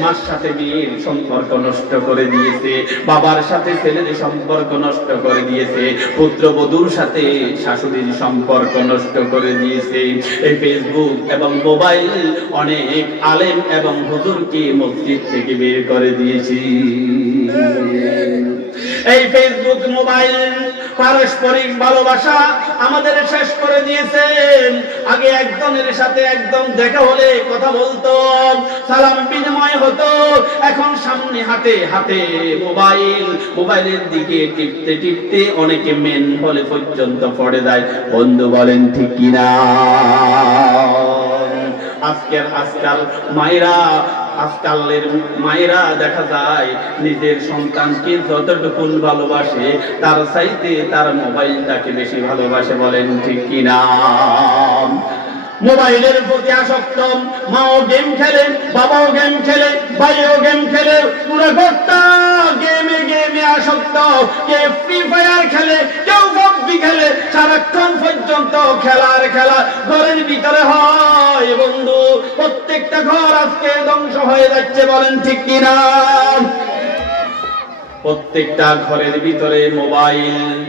মার সাথে মেয়ের সম্পর্ক নষ্ট করে দিয়েছে, বাবার সাথে ছেলের সম্পর্ক নষ্ট করে দিয়েছে, পুত্রবধূর সাথে শাশুড়ির সম্পর্ক নষ্ট করে দিয়েছে। এই ফেসবুক এবং মোবাইল অনেক আলেম এবং হুজুরকে মসজিদ থেকে বের করে দিয়েছে। এই ফেসবুক, মোবাইল পারস্পরিক ভালোবাসা আমাদের শেষ করে দিয়েছেন। আগে একজনের সাথে একদম দেখা হলে কথা বলতো, সালাম বিনিময় হতো, এখন সামনে হাতে হাতে মোবাইলের দিকে টিপতে টিপতে অনেকে মেন হলে পর্যন্ত পড়ে যায়। বন্ধু বলেন ঠিক কিনা? আজকালের মায়েরা দেখা যায় নিজের সন্তানকে যতটুকু ভালোবাসে তার চাইতে তার মোবাইলটাকে বেশি ভালোবাসে। বলেন ঠিক কিনা? মোবাইলের প্রতি আসক্ত, মাও গেম খেলে, বাবাও গেম খেলে, ভাইও গেম খেলে, পুরো ঘরটা গেমে আসক্ত। কে ফ্রি ফায়ার খেলে, কেউ পাবজি খেলে, সারাক্ষণ পর্যন্ত খেলার খেলা ঘরের ভিতরে হয়। বন্ধু, প্রত্যেকটা ঘর আজকে ধ্বংস হয়ে যাচ্ছে। বলেন ঠিক কিনা? প্রত্যেকটা ঘরের ভিতরে মোবাইল।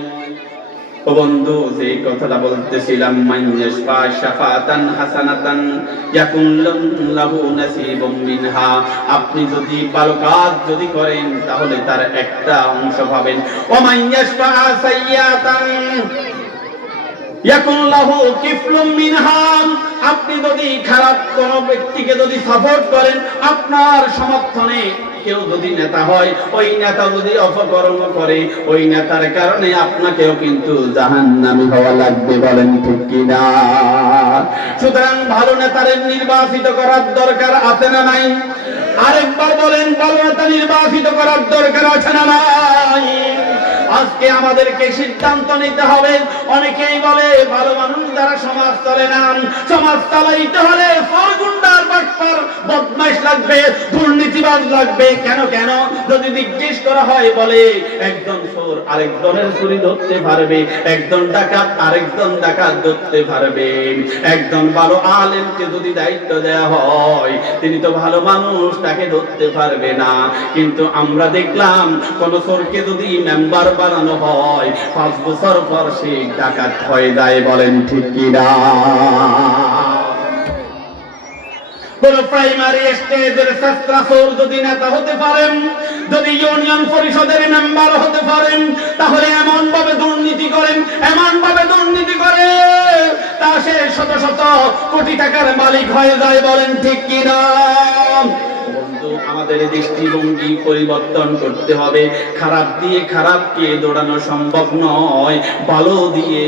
ও বন্ধু, যে কথাটা বলতেছিলাম, মাইয়াশফা শাফাতান হাসানাতান ইয়াকুন লাহু নাসিবুম মিনহা, আপনি যদি ভালো কাজ যদি করেন তাহলে তার একটা অংশ পাবেন। ওয়া মাইয়াশফা সাইয়াতান ইয়াকুন লাহু কিফলুম মিনহা, আপনি যদি খারাপ কোন ব্যক্তিকে যদি সাপোর্ট করেন, আপনার সমর্থনে কেউ যদি নেতা হয়, ওই নেতা যদি অপকর্ম করে, ওই নেতার কারণে আপনাকেও কিন্তু জাহান্নামী হওয়া লাগবে। বলেন ঠিক কিনা? সুতরাং ভালো নেতাদের নির্বাচিত করার দরকার আছে না নাই? আরেকবার বলেন, ভালো নেতা নির্বাচিত করার দরকার আছে না নাই? আজকে আমাদেরকে সিদ্ধান্ত নিতে হবে। অনেকেই বলে ভালো মানুষ দ্বারা সমাজ চলে না, সমাজ চালাইতে হলে সরগুন্ডার বাটপার বদমাইশ লাগবে, দুর্নীতিবাজ লাগবে। কেন কেন যদি জিজ্ঞেস করা হয়, বলে একজন চোর আরেকজনের চুরি ধরতে পারবে, একজন ডাকাত আরেকজন ডাকাত ধরতে পারবে। একজন ভালো আলেমকে যদি দায়িত্ব দেওয়া হয়, তিনি তো ভালো মানুষ, তাকে ধরতে পারবে না। কিন্তু আমরা দেখলাম কোন চোরকে যদি মেম্বার বানানো হয়, 5 বছর পর সে ডাকাত হয়ে যায়। বলেন ঠিক কিনা? কোন প্রাইমারি স্টেজের ছাত্র যদি নেতা হতে পারেন, যদি ইউনিয়ন পরিষদের মেম্বার হতে পারেন, তাহলে এমন ভাবে দুর্নীতি করেন, তা সে শত শত কোটি টাকার মালিক হয়ে যায়। বলেন ঠিক কিনা? আমাদের দৃষ্টিভঙ্গি পরিবর্তন করতে হবে। খারাপ দিয়ে খারাপকে দৌড়ানো সম্ভব নয়, ভালো দিয়ে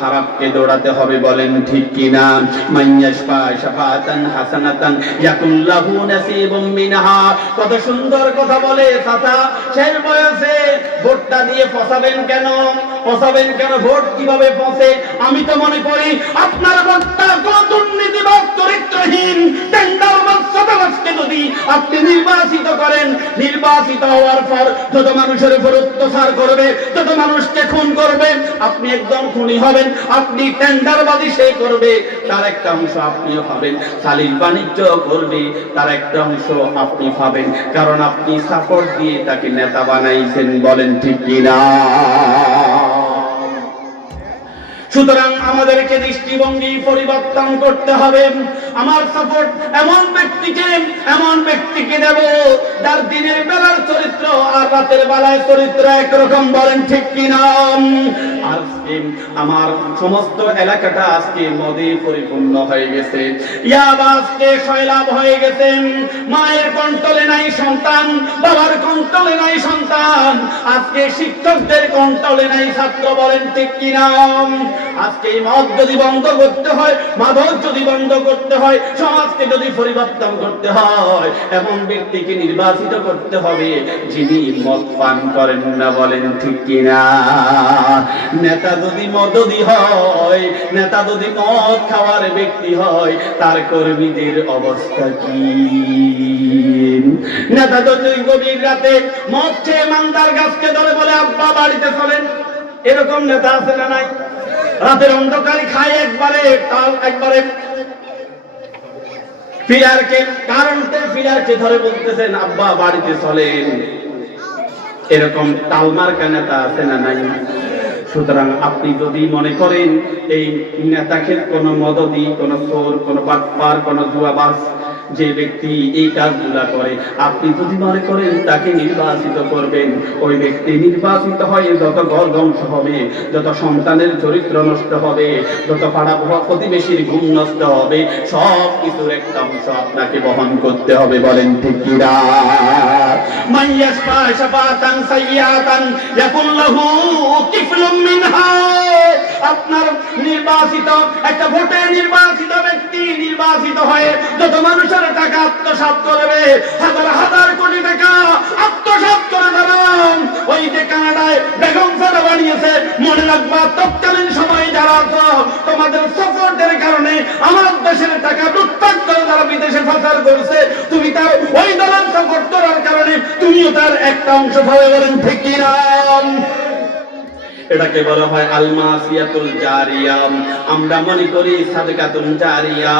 খারাপকে দৌড়াতে হবে। বলেন ঠিক কিনা? মাইয়াশফা শাফাতান হাসানাতান ইয়াকুন লাহু নাসিবুম মিনহা। কত সুন্দর কথা বলে চাচা, শেষ বয়সে ভোটটা দিয়ে ফসাবেন কেন? ভোট কিভাবে ফসে? আমি তো মনে করি আপনার ভোটটা কোন দুর্নীতিবাজ, চরিত্রহীন, টেন্ডারবাজ, চাঁদাবাজকে যদি আপনি নির্বাচিত করেন, নির্বাচিত হওয়ার পর যত মানুষের উপর অত্যাচার করবে, যত মানুষকে খুন করবে, আপনি একজন খুনি হবেন। আপনি টেন্ডারবাজি সে করবে, তার একটা অংশ আপনিও পাবেন। সালিস বাণিজ্য করবে, তার একটা অংশ আপনি পাবেন, কারণ আপনি সাপোর্ট দিয়ে তাকে নেতা বানাইছেন। বলেন ঠিক কিনা? সুতরাং আমাদেরকে দৃষ্টিভঙ্গি পরিবর্তন করতে হবে। আমার সাপোর্ট এমন ব্যক্তিকে দেব যার দিনের বেলার চরিত্র আর রাতের বেলায় চরিত্র একরকম। বলেন ঠিক কিনা? আজকে আমার সমস্ত এলাকাটা আজকে মদে পরিপূর্ণ হয়ে গেছে, ইয়াবা আজকে সয়লাভ হয়ে গেছে। মায়ের কন্ট্রোলে নাই সন্তান, বাবার কন্ট্রোলে নাই সন্তান, আজকে শিক্ষকদের কন্ট্রোলে নাই ছাত্র। বলেন ঠিক কিনা? আজকে মদ যদি বন্ধ করতে হয়, মাদক যদি বন্ধ করতে হয়, সমাজকে যদি পরিবর্তন করতে হয়, এমন ব্যক্তিকে নির্বাচিত করতে হবে যিনি মদ পান করেন না। বলেন ঠিক কিনা? নেতা যদি মদদি হয়, নেতা যদি মদ খাওয়ার ব্যক্তি হয়, তার কর্মীদের অবস্থা কি? নেতা যদি গভীর রাতে মদ খেয়ে মান্দার গাছকে ধরে বলে আব্বা বাড়িতে চলেন, এরকম নেতা আছে না নাই? রাতের অন্ধকারে খায় একবারে ফিলারকে ধরে বলতেছেন আব্বা বাড়িতে চলেন, এরকম তালমার্কা নেতা আছে না নাই? সুতরাং আপনি যদি মনে করেন এই নেতাকে কোন মদদি, কোন চোর, কোন বাটপার, কোন জুয়াবাজ যে ব্যক্তি এই কাজগুলা করে, আপনি যদি মনে করেন তাকে নির্বাচিত করবেন, ওই ব্যক্তি নির্বাচিত হয়ে যত ঘর ধ্বংস হবে, যত সন্তানের চরিত্র নষ্ট হবে, যত পাড়া প্রতিবেশীর ঘুম নষ্ট হবে, সব কিছুর একটা অংশ আপনাকে বহন করতে হবে। বলেন ঠিক কি না? মাইয়াশফা শাফাতান সাইয়াতান ইয়াকুল লাহু কিফলুম মিনহা। আপনার নির্বাচিত একটা ভোটে নির্বাচিত ব্যক্তি নির্বাচিত হয়ে যত মানুষের টাকা আত্মসাৎ করবে, হাজার হাজার কোটি টাকা আত্মসাৎ করে দেবেন। ওই যে কানাডায় বেগম সারা বানিয়েছে, মনে রাখবা তৎকালীন সময় যারা আছো, তোমাদের সাপোর্টের কারণে আমার দেশের টাকা লুটপাট করে যারা বিদেশে পাচার করেছে, তুমি তার ওই দলের সাপোর্ট করার কারণে তুমিও তার একটা অংশ পাবে। বলেন ঠিক কি না? এটাকে বলা হয় আল মাসিয়াতুল জারিয়া। আমরা মনে করি সাদকাতুন জারিয়া,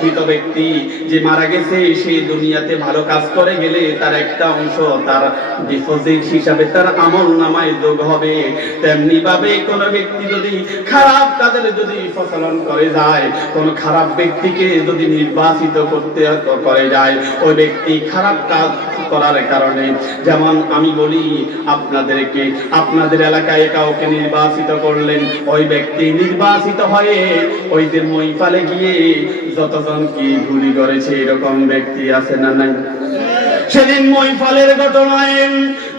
মৃত ব্যক্তি যে মারা গেছে সে দুনিয়াতে ভালো কাজ করে গেলে তার একটা অংশ তার ডিপোজিট হিসাবে তার আমলনামায় যোগ হবে। তেমনি ভাবে কোন ব্যক্তি যদি খারাপ কাজের যদি প্রচলন করে যায়, কোন খারাপ ব্যক্তিকে যদি নির্বাচিত করতে করে যায়, ওই ব্যক্তি খারাপ কাজ করার কারণে, যেমন আমি বলি আপনাদেরকে, আপনাদের এলাকায় কাউকে নির্বাচিত করলেন, ওই ব্যক্তি নির্বাচিত হয়ে ওই যে মহিফালে গিয়ে যতজন কি গুলি করেছে এরকম ব্যক্তি আছে না নাই? সেদিন মহিফালের ঘটনায়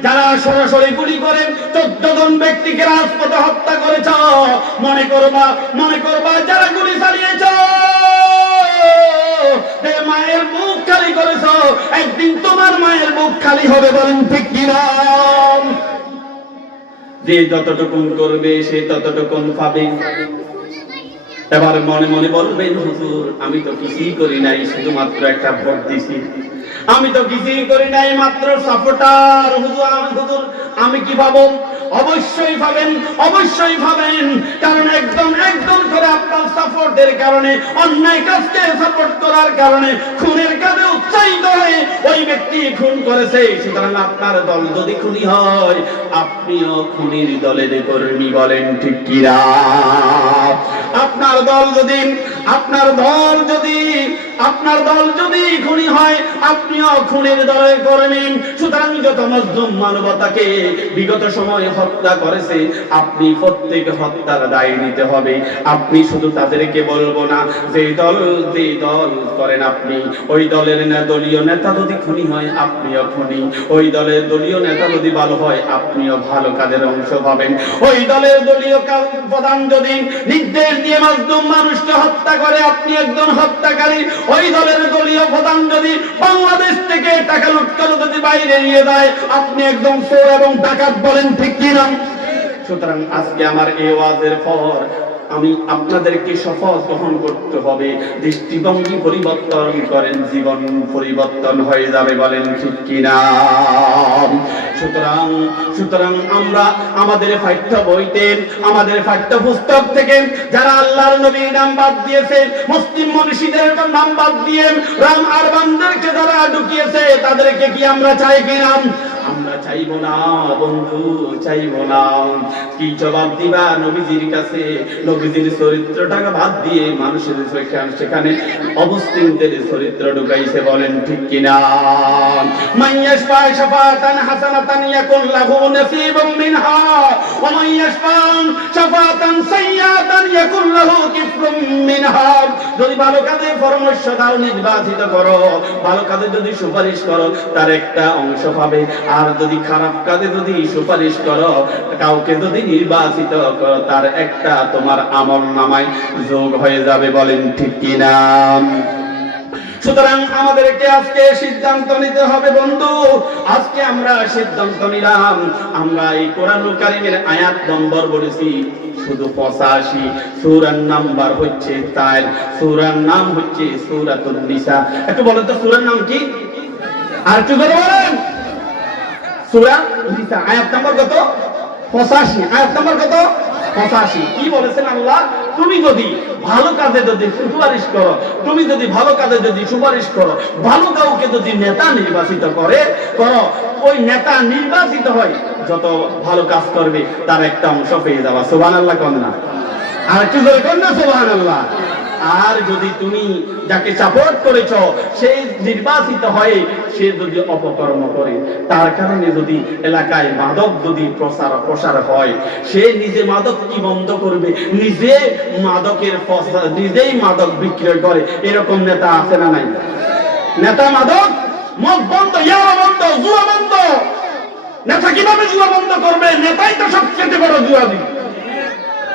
যারা সরাসরি গুলি করে 14 জন ব্যক্তিকে রাজপথে হত্যা করেছ, মনে করবা যারা গুলি চালিয়েছ মায়ের মুখ খালি করেছ, একদিন তোমার মায়ের মুখ খালি হবে। বলেন ঠিক কিনা? যে যতটুকুন করবে সে ততটুকুন পাবে। এবার মনে মনে বলবেন, হুজুর আমি তো কিছুই করি নাই, শুধুমাত্র একটা ভোট দিছি, আমি তো কিছুই করি নাই, মাত্র সাপোর্টার। হুজুর আমি কি পাবো? অবশ্যই পাবেন, অবশ্যই পাবেন। কারণ একদম করে আপনার সাপোর্টের কারণে, অন্যায় কাজকে সাপোর্ট করার কারণে খুনের কাজে উৎসাহিত হয়ে ওই ব্যক্তি খুন করেছে। সুতরাং আপনার দল যদি খুনি হয়, আপনিও খুনির দলের কর্মী। বলেন ঠিক কি না? আপনার দল যদি খুনি হয়, আপনিও খুনের দলের কর্মী। সুতরাং যত মজলুম মানবতাকে বিগত সময়ে হত্যা করেছে, আপনি প্রত্যেক হত্যার দায় নিতে হবে। আপনি শুধু তাদেরকে বলবো না যে দল করেন আপনি, ওই দলের দলীয় নেতা যদি খুনি হয় আপনিও খুনি, ওই দলের দলীয় নেতা যদি ভালো হয় আপনিও ভালো কাজের অংশ পাবেন। ওই দলের দলীয় প্রধান যদি নির্দেশ দিয়ে মজলুম মানুষকে হত্যা করে, আপনি একজন হত্যাকারী। ওই দলের দলীয় প্রধান যদি বাংলাদেশ থেকে টাকা লুট করে যদি বাইরে নিয়ে যায়, আপনি একদম চোর এবং ডাকাত। বলেন ঠিক কি না? সুতরাং আজকে আমার এই ওয়াজের পর আমি আপনাদেরকে শপথ গ্রহণ করতে হবে, দৃষ্টিভঙ্গি পরিবর্তন করেন, জীবন পরিবর্তন হয়ে যাবে। বলেন ঠিক কিনা? সুতরাং আমরা আমাদের পাঠ্য বইতে, আমাদের পাঠ্য পুস্তক থেকে যারা আল্লাহর নবীর নাম বাদ দিয়েছে, মুসলিম মনীষীদের নাম বাদ দিয়ে রাম আর বান্দারকে যারা ঢুকিয়েছে, তাদেরকে কি আমরা চাই কিনা? আমরা চাইবো না বন্ধু, চাইবো না। কি জবাব দিবা নবীজির কাছে? নবীজির চরিত্রটাকে বাদ দিয়ে মানুষের সেখানে অমুসলিমদের চরিত্র ঢুকাইছে। বলেন ঠিক কিনা? মাইয়াশফা শাফাতান হাসানাতান ইয়াকুল লাহু নাসীবুম মিনহা ওয়া মাইয়াশফা শাফাতান সাইয়্যাতান ইয়াকুল লাহু কিফলুম মিনহা। যদি ভালো কাজে পরামর্শ দাও, নির্বাচিত করো, ভালো কাজে যদি সুপারিশ করো, তার একটা অংশ পাবে। আর যদি খারাপ কাজে যদি সুপারিশ করো, কাউকে যদি নির্বাচিত করো, তার একটা তোমার আমলনামায় যোগ হয়ে যাবে। বলেন ঠিক কিনা? সুতরাং আমাদেরকে আজকে সিদ্ধান্ত নিতে হবে বন্ধু। আজকে আমরা সিদ্ধান্ত নিলাম, আমরা এই কোরআনুল কারীমের আয়াত নম্বর বলেছি শুধু 85, সূরার নাম্বার হচ্ছে 4, সূরার নাম হচ্ছে সূরাতুন নিসা। একটু বলেন তো সূরার নাম কি? আর একটু করে বলেন। সূরা নিসা আয়াত নম্বর কত? 85। আয়াত নম্বর কত? 85। কি বলেছেন আল্লাহ? তুমি যদি ভালো কাজে যদি সুপারিশ করো, তুমি যদি ভালো কাজে যদি সুপারিশ করো, ভালো কাউকে যদি নেতা নির্বাচিত করো, ওই নেতা নির্বাচিত হয়, যত ভালো কাজ করবে, তার একটা অংশ পেয়ে যাবা। সুবহানাল্লাহ কোন না? আর একটু জোরে কোন না? সুবহানাল্লাহ। আর যদি তুমি যাকে সাপোর্ট করেছ সে নির্বাচিত হয়ে সে যদি অপকর্ম করে, তার কারণে যদি এলাকায় মাদক যদি প্রসার হয়, সে নিজে মাদক কি বন্ধ করবে, নিজেই মাদক বিক্রয় করে, এরকম নেতা আছে না নাই? নেতা মাদক মদ বন্ধ, ইয়াবা বন্ধ, জুয়া বন্ধ। নেতা কিভাবে জুয়া বন্ধ করবে? নেতাই তো সবচেয়ে বড় জুয়াবি,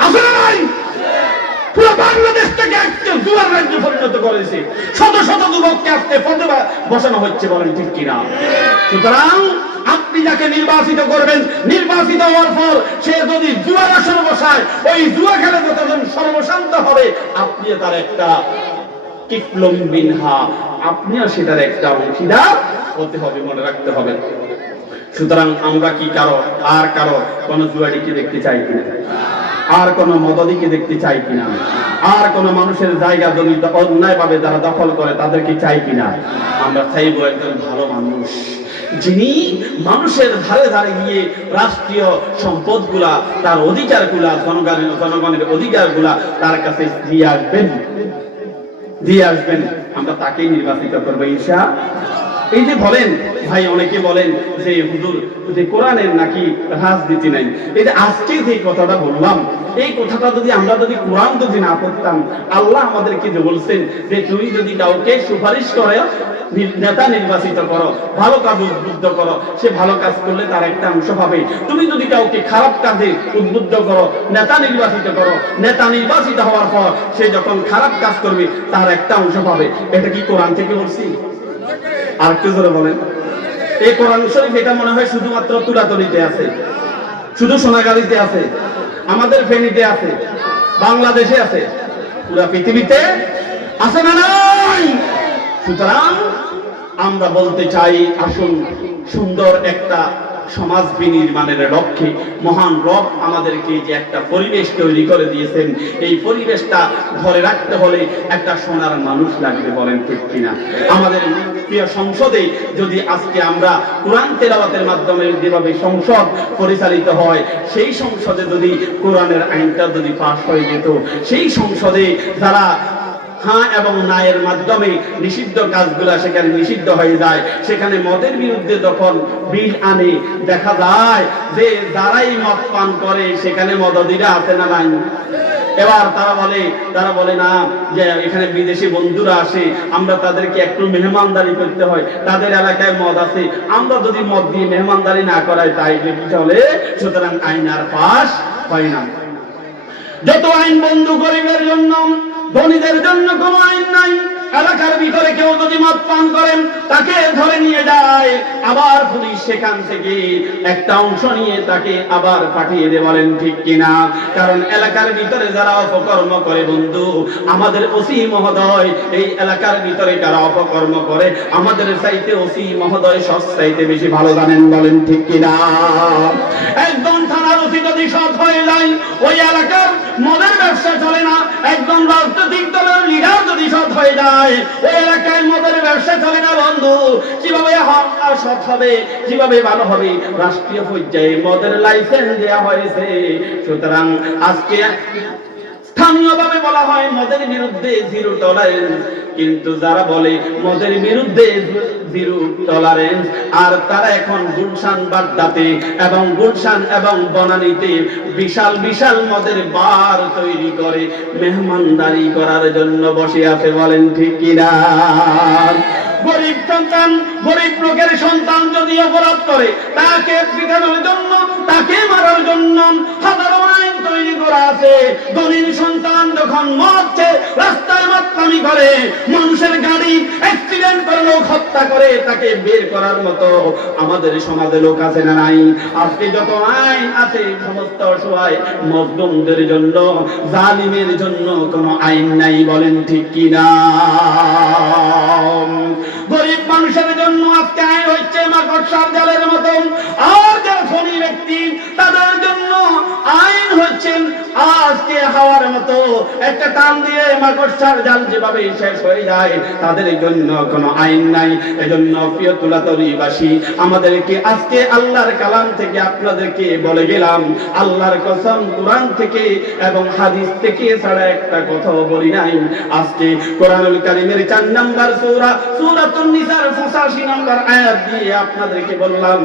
আছে না নাই? পুরো বাংলাদেশটাকে আজকে জুয়ার রাজ্যে পরিণত করেছে, শত শত যুবককে আজকে পদে বসানো হচ্ছে, বলেন ঠিক কিনা? সুতরাং আপনি যাকে নির্বাচিত করবেন, নির্বাচিত হওয়ার পর সে যদি জুয়ার আসর বসায়, ওই জুয়া খেলে যতজন সর্বশান্ত হবে, আপনিও তার একটা কিফলুম বিনহা, আপনিও সেটার একটা অংশীদার হতে হবে, মনে রাখতে হবে। সুতরাং আমরা কি কারো কোন জুয়ারিকে দেখতে চাই কিনা? আর কোন মদদিকে দেখতে চাই কিনা? আর কোন মানুষের জায়গা জমি অন্যায় ভাবে যারা দখল করে তাদেরকে চাই কিনা? আমরা চাইবো একজন ভালো মানুষ, যিনি মানুষের ধারে ধারে গিয়ে রাষ্ট্রীয় সম্পদগুলা, তার অধিকারগুলা, জনগণের অধিকারগুলা তার কাছে দিয়ে আসবেন। আমরা তাকেই নির্বাচিত করবো ইনশাআল্লাহ। এই যে বলেন ভাই, অনেকে বলেন যে হুজুর যে কোরআনের নাকি রাজনীতি নাই, এই যে আজকে যে কথাটা বললাম, এই কথাটা যদি আমরা কোরআন যদি না পড়তাম, আল্লাহ আমাদেরকে যে বলছেন যে তুমি যদি কাউকে সুপারিশ করে নেতা নির্বাচিত করো, ভালো কাজ উদ্বুদ্ধ করো, সে ভালো কাজ করলে তার একটা অংশ পাবে। তুমি যদি কাউকে খারাপ কাজে উদ্বুদ্ধ করো, নেতা নির্বাচিত করো, নেতা নির্বাচিত হওয়ার পর সে যখন খারাপ কাজ করবে তার একটা অংশ পাবে। এটা কি কোরআন থেকে বলছি? আর একটু জোরে বলেন। এই কোরআন শরীফ এটা মনে হয় শুধুমাত্র তুলাতলিতে আছে, শুধু সোনাগাড়িতে আছে, আমাদের ফেনীতে আছে, বাংলাদেশে আছে, পুরা পৃথিবীতে আছে না নাই? সুতরাং আমরা বলতে চাই, আসুন সুন্দর একটা সমাজ বিনির্মাণের লক্ষ্যে মহান রব আমাদেরকে যে একটা পরিবেশ তৈরি করে দিয়েছেন, এই পরিবেশটা ধরে রাখতে হলে একটা সোনার মানুষ লাগবে, বলেন ঠিক কিনা? আমাদের প্রিয় সংসদে যদি আজকে আমরা কোরআন তেলাওয়াতের মাধ্যমে যেভাবে সংসদ পরিচালিত হয়, সেই সংসদে যদি কোরআনের আইনটা যদি পাস হয়ে যেত, সেই সংসদে যারা হ্যাঁ এবং নায়ের মাধ্যমে নিষিদ্ধ কাজগুলা সেখানে নিষিদ্ধ হয়ে যায়, সেখানে মদের বিরুদ্ধে যখন বিল আনে, দেখা যায় যে যারাই মদ পান করে সেখানে মদদিরা আছে না নাই? এবার তারা বলে না যে এখানে বিদেশি বন্ধুরা আসে, আমরা তাদেরকে একটু মেহমানদারি করতে হয়, তাদের এলাকায় মদ আছে, আমরা যদি মদ দিয়ে মেহমানদারি না করাই তাইলে কি চলে? সুতরাং আইন আর পাস হয় না। যত আইন বন্ধু গরিবের জন্য, ধনীদের জন্য কোনো আইন নাই। এলাকার ভিতরে কেউ যদি মদ পান করেন, তাকে ধরে নিয়ে যায়, আবার পুলিশ সেখান থেকে একটা অংশ নিয়ে তাকে আবার পাঠিয়ে দেয়, বলেন ঠিক কিনা? কারণ এলাকার ভিতরে যারা অপকর্ম করে, বন্ধু আমাদের ওসি মহোদয় এই এলাকার ভিতরে কারা অপকর্ম করে, আমাদের চাইতে ওসি মহোদয় সব চাইতে বেশি ভালো জানেন, বলেন ঠিক কিনা? একজন থানার ওসি যদি সৎ হয়ে যায়, ওই এলাকার মদের ব্যবসা চলে না। একজন রাজনৈতিক দলের লিডার যদি সৎ হয়ে যায়, ওই এলাকায় মদের ব্যবসা চলে না। বন্ধু কিভাবে সৎ হবে, কিভাবে ভালো হবে? রাষ্ট্রীয় পর্যায়ে মদের লাইসেন্স দেওয়া হয়েছে। সুতরাং আজকে স্থানীয়ভাবে বলা হয় মদের বিরুদ্ধে জিরো টলারেন্স, কিন্তু যারা বলে মদের বিরুদ্ধে জিরো টলারেন্স, আর তারা এখন গুলশান বাড্ডাতে এবং গুলশান এবং বনানীতে বিশাল বিশাল মদের বার তৈরি করে মেহমানদারি করার জন্য বসে আছে, বলেন ঠিক কিনা? গরিব সন্তান, গরিব লোকের সন্তান যদি অপরাধ করে, তাকে পিটানোর জন্য, তাকে মারার জন্য হাজারো আইন তৈরি করা আছে। ধনীর সন্তান যখন মরছে, রাস্তায় মাতলামি করে, মানুষের গাড়ি অ্যাক্সিডেন্ট করে লোক হত্যা করে, তাকে বের করার মতো আমাদের সমাজে লোক আছে না নাই? আজকে যত আইন আছে সমস্ত অসহায় মজলুমদের জন্য, জালিমের জন্য কোনো আইন নাই, বলেন ঠিক কিনা? গরিব মানুষের জন্য আজকে আইন হচ্ছে মাকড়সার জালের মতো, আর যারা ধনী ব্যক্তি তাদের জন্য আইন হচ্ছেন আজকে যাওয়ার মতো, একটা টান দিয়ে মাকড়সার জাল যেভাবে শেষ হয়ে যায়, তাদের জন্য কোনো আইন নাই। এজন্য প্রিয় তুলাতলীবাসী, আমাদেরকে আজকে আল্লাহর কালাম থেকে আপনাদেরকে বলে গেলাম, আল্লাহর কসম কোরআন থেকে এবং হাদিস থেকে ছাড়া একটা কথাও বলি নাই। আজকে কোরআনুল কারীমের 4 নম্বর সূরা সূরাতুন নিসার 85 নম্বর আয়াত দিয়ে আপনাদেরকে বললাম,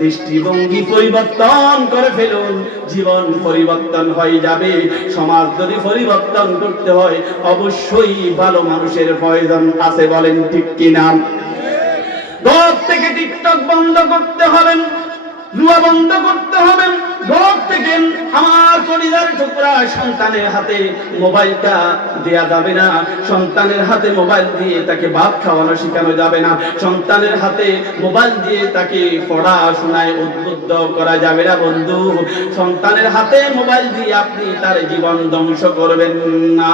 দৃষ্টিভঙ্গি পরিবর্তন করে ফেলুন, জীবন পরিবর্তন হয়ে যাবে। সমাজ যদি পরিবর্তন করতে হয়, অবশ্যই ভালো মানুষের প্রয়োজন আছে, বলেন ঠিক কিনা? ঘর থেকে টিকটক বন্ধ করতে হবে, জুয়া বন্ধ করতে হবে। ঘর থেকে আমার পরিবার টুকরা সন্তানের হাতে মোবাইলটা দেয়া যাবে না। সন্তানের হাতে মোবাইল দিয়ে তাকে ভাত খাওয়ানো শেখানো যাবে না। সন্তানের হাতে মোবাইল দিয়ে তাকে পড়াশোনায় উদ্বুদ্ধ করা যাবে না। বন্ধু, সন্তানের হাতে মোবাইল দিয়ে আপনি তার জীবন ধ্বংস করবেন না।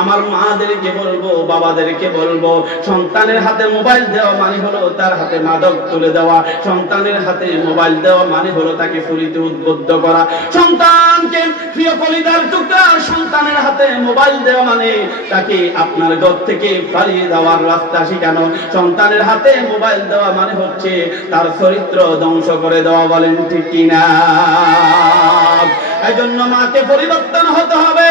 আমার মাদেরকে বলবো, বাবাদেরকে বলবো, সন্তানের হাতে মোবাইল দেওয়া মানে হলো তার হাতে মাদক তুলে দেওয়া। সন্তানের হাতে মোবাইল দেওয়া মানে হলো তাকে চুরিতে উদ্বুদ্ধ করা। সন্তানকে, প্রিয় কলিজার টুকরা সন্তানের হাতে মোবাইল দেওয়া মানে তাকে আপনার ঘর থেকে পালিয়ে যাওয়ার রাস্তা শেখানো। সন্তানের হাতে মোবাইল দেওয়া মানে হচ্ছে তার চরিত্র ধ্বংস করে দেওয়া, বলেন ঠিক কিনা? এজন্য মাকে পরিবর্তন হতে হবে,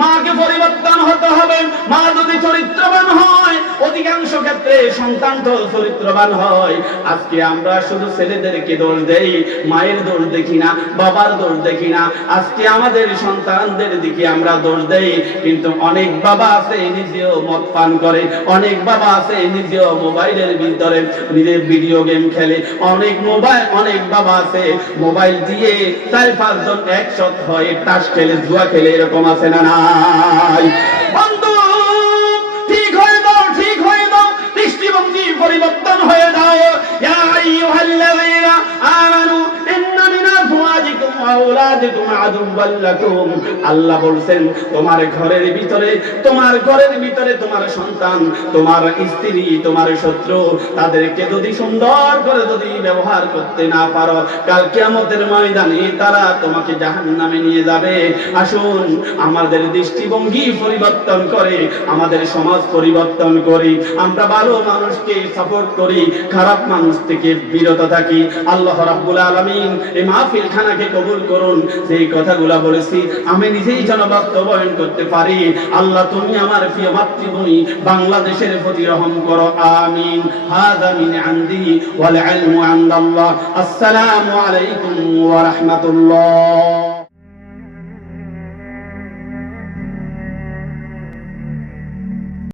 মাকে পরিবর্তন হতে হবে। মা যদি চরিত্রবান হয়, অধিকাংশ ক্ষেত্রে সন্তান তো চরিত্রবান হয়। আজকে আমরা শুধু ছেলেদেরকে দোষ দেই, মায়ের দোষ দেখি না, বাবার দোষ দেখি না। আজকে আমাদের সন্তানদের দিকে আমরা দোষ দেই, কিন্তু অনেক বাবা আছে নিজেও মদ পান করে, অনেক বাবা আছে নিজেও মোবাইলের ভিতরে নিজে ভিডিও গেম খেলে, অনেক বাবা আছে মোবাইল দিয়ে 4-5 জন একসাথে হয়ে তাস খেলে, জুয়া খেলে, এরকম আছে না নাই? বন্ধু, ঠিক হয়ে দাও, ঠিক হয়ে দাও, দৃষ্টিভঙ্গি পরিবর্তন হয়ে দাও। ইয়া আইয়ুহাল্লাযীনা আমানু ইন্না মিন আযওয়াজিকুম ওয়া আওলাদিকুম আদুওয়াল লাকুম। আল্লাহ বলেন, তোমার ঘরের ভিতরে তোমার সন্তান, তোমার স্ত্রী, তোমার শত্রু, তাদেরকে যদি সুন্দর করে যদি ব্যবহার করতে না পারো, কাল কিয়ামতের ময়দানে তারা তোমাকে জাহান্নামে নিয়ে যাবে। আসুন আমাদের দৃষ্টিভঙ্গি পরিবর্তন করে আমাদের সমাজ পরিবর্তন করি। আমরা ভালো মানুষকে সাপোর্ট করি, খারাপ মানুষ থেকে বিরত থাকি। আল্লাহ রাব্বুল আলামিন এই মাহফিল খানাকে কবুল করুন। যেই কথাগুলো বলেছি আমি নিজেই যেন বাস্তবায়ন করতে পারি। আল্লাহ, তুমি আমার প্রিয় মাতৃভূমি বাংলাদেশের প্রতি রহম করো, আমিন। হাযা মিন ইনদি ওয়াল ইলমু ইনদাল্লাহ। আসসালামু আলাইকুম ওয়া রাহমাতুল্লাহ।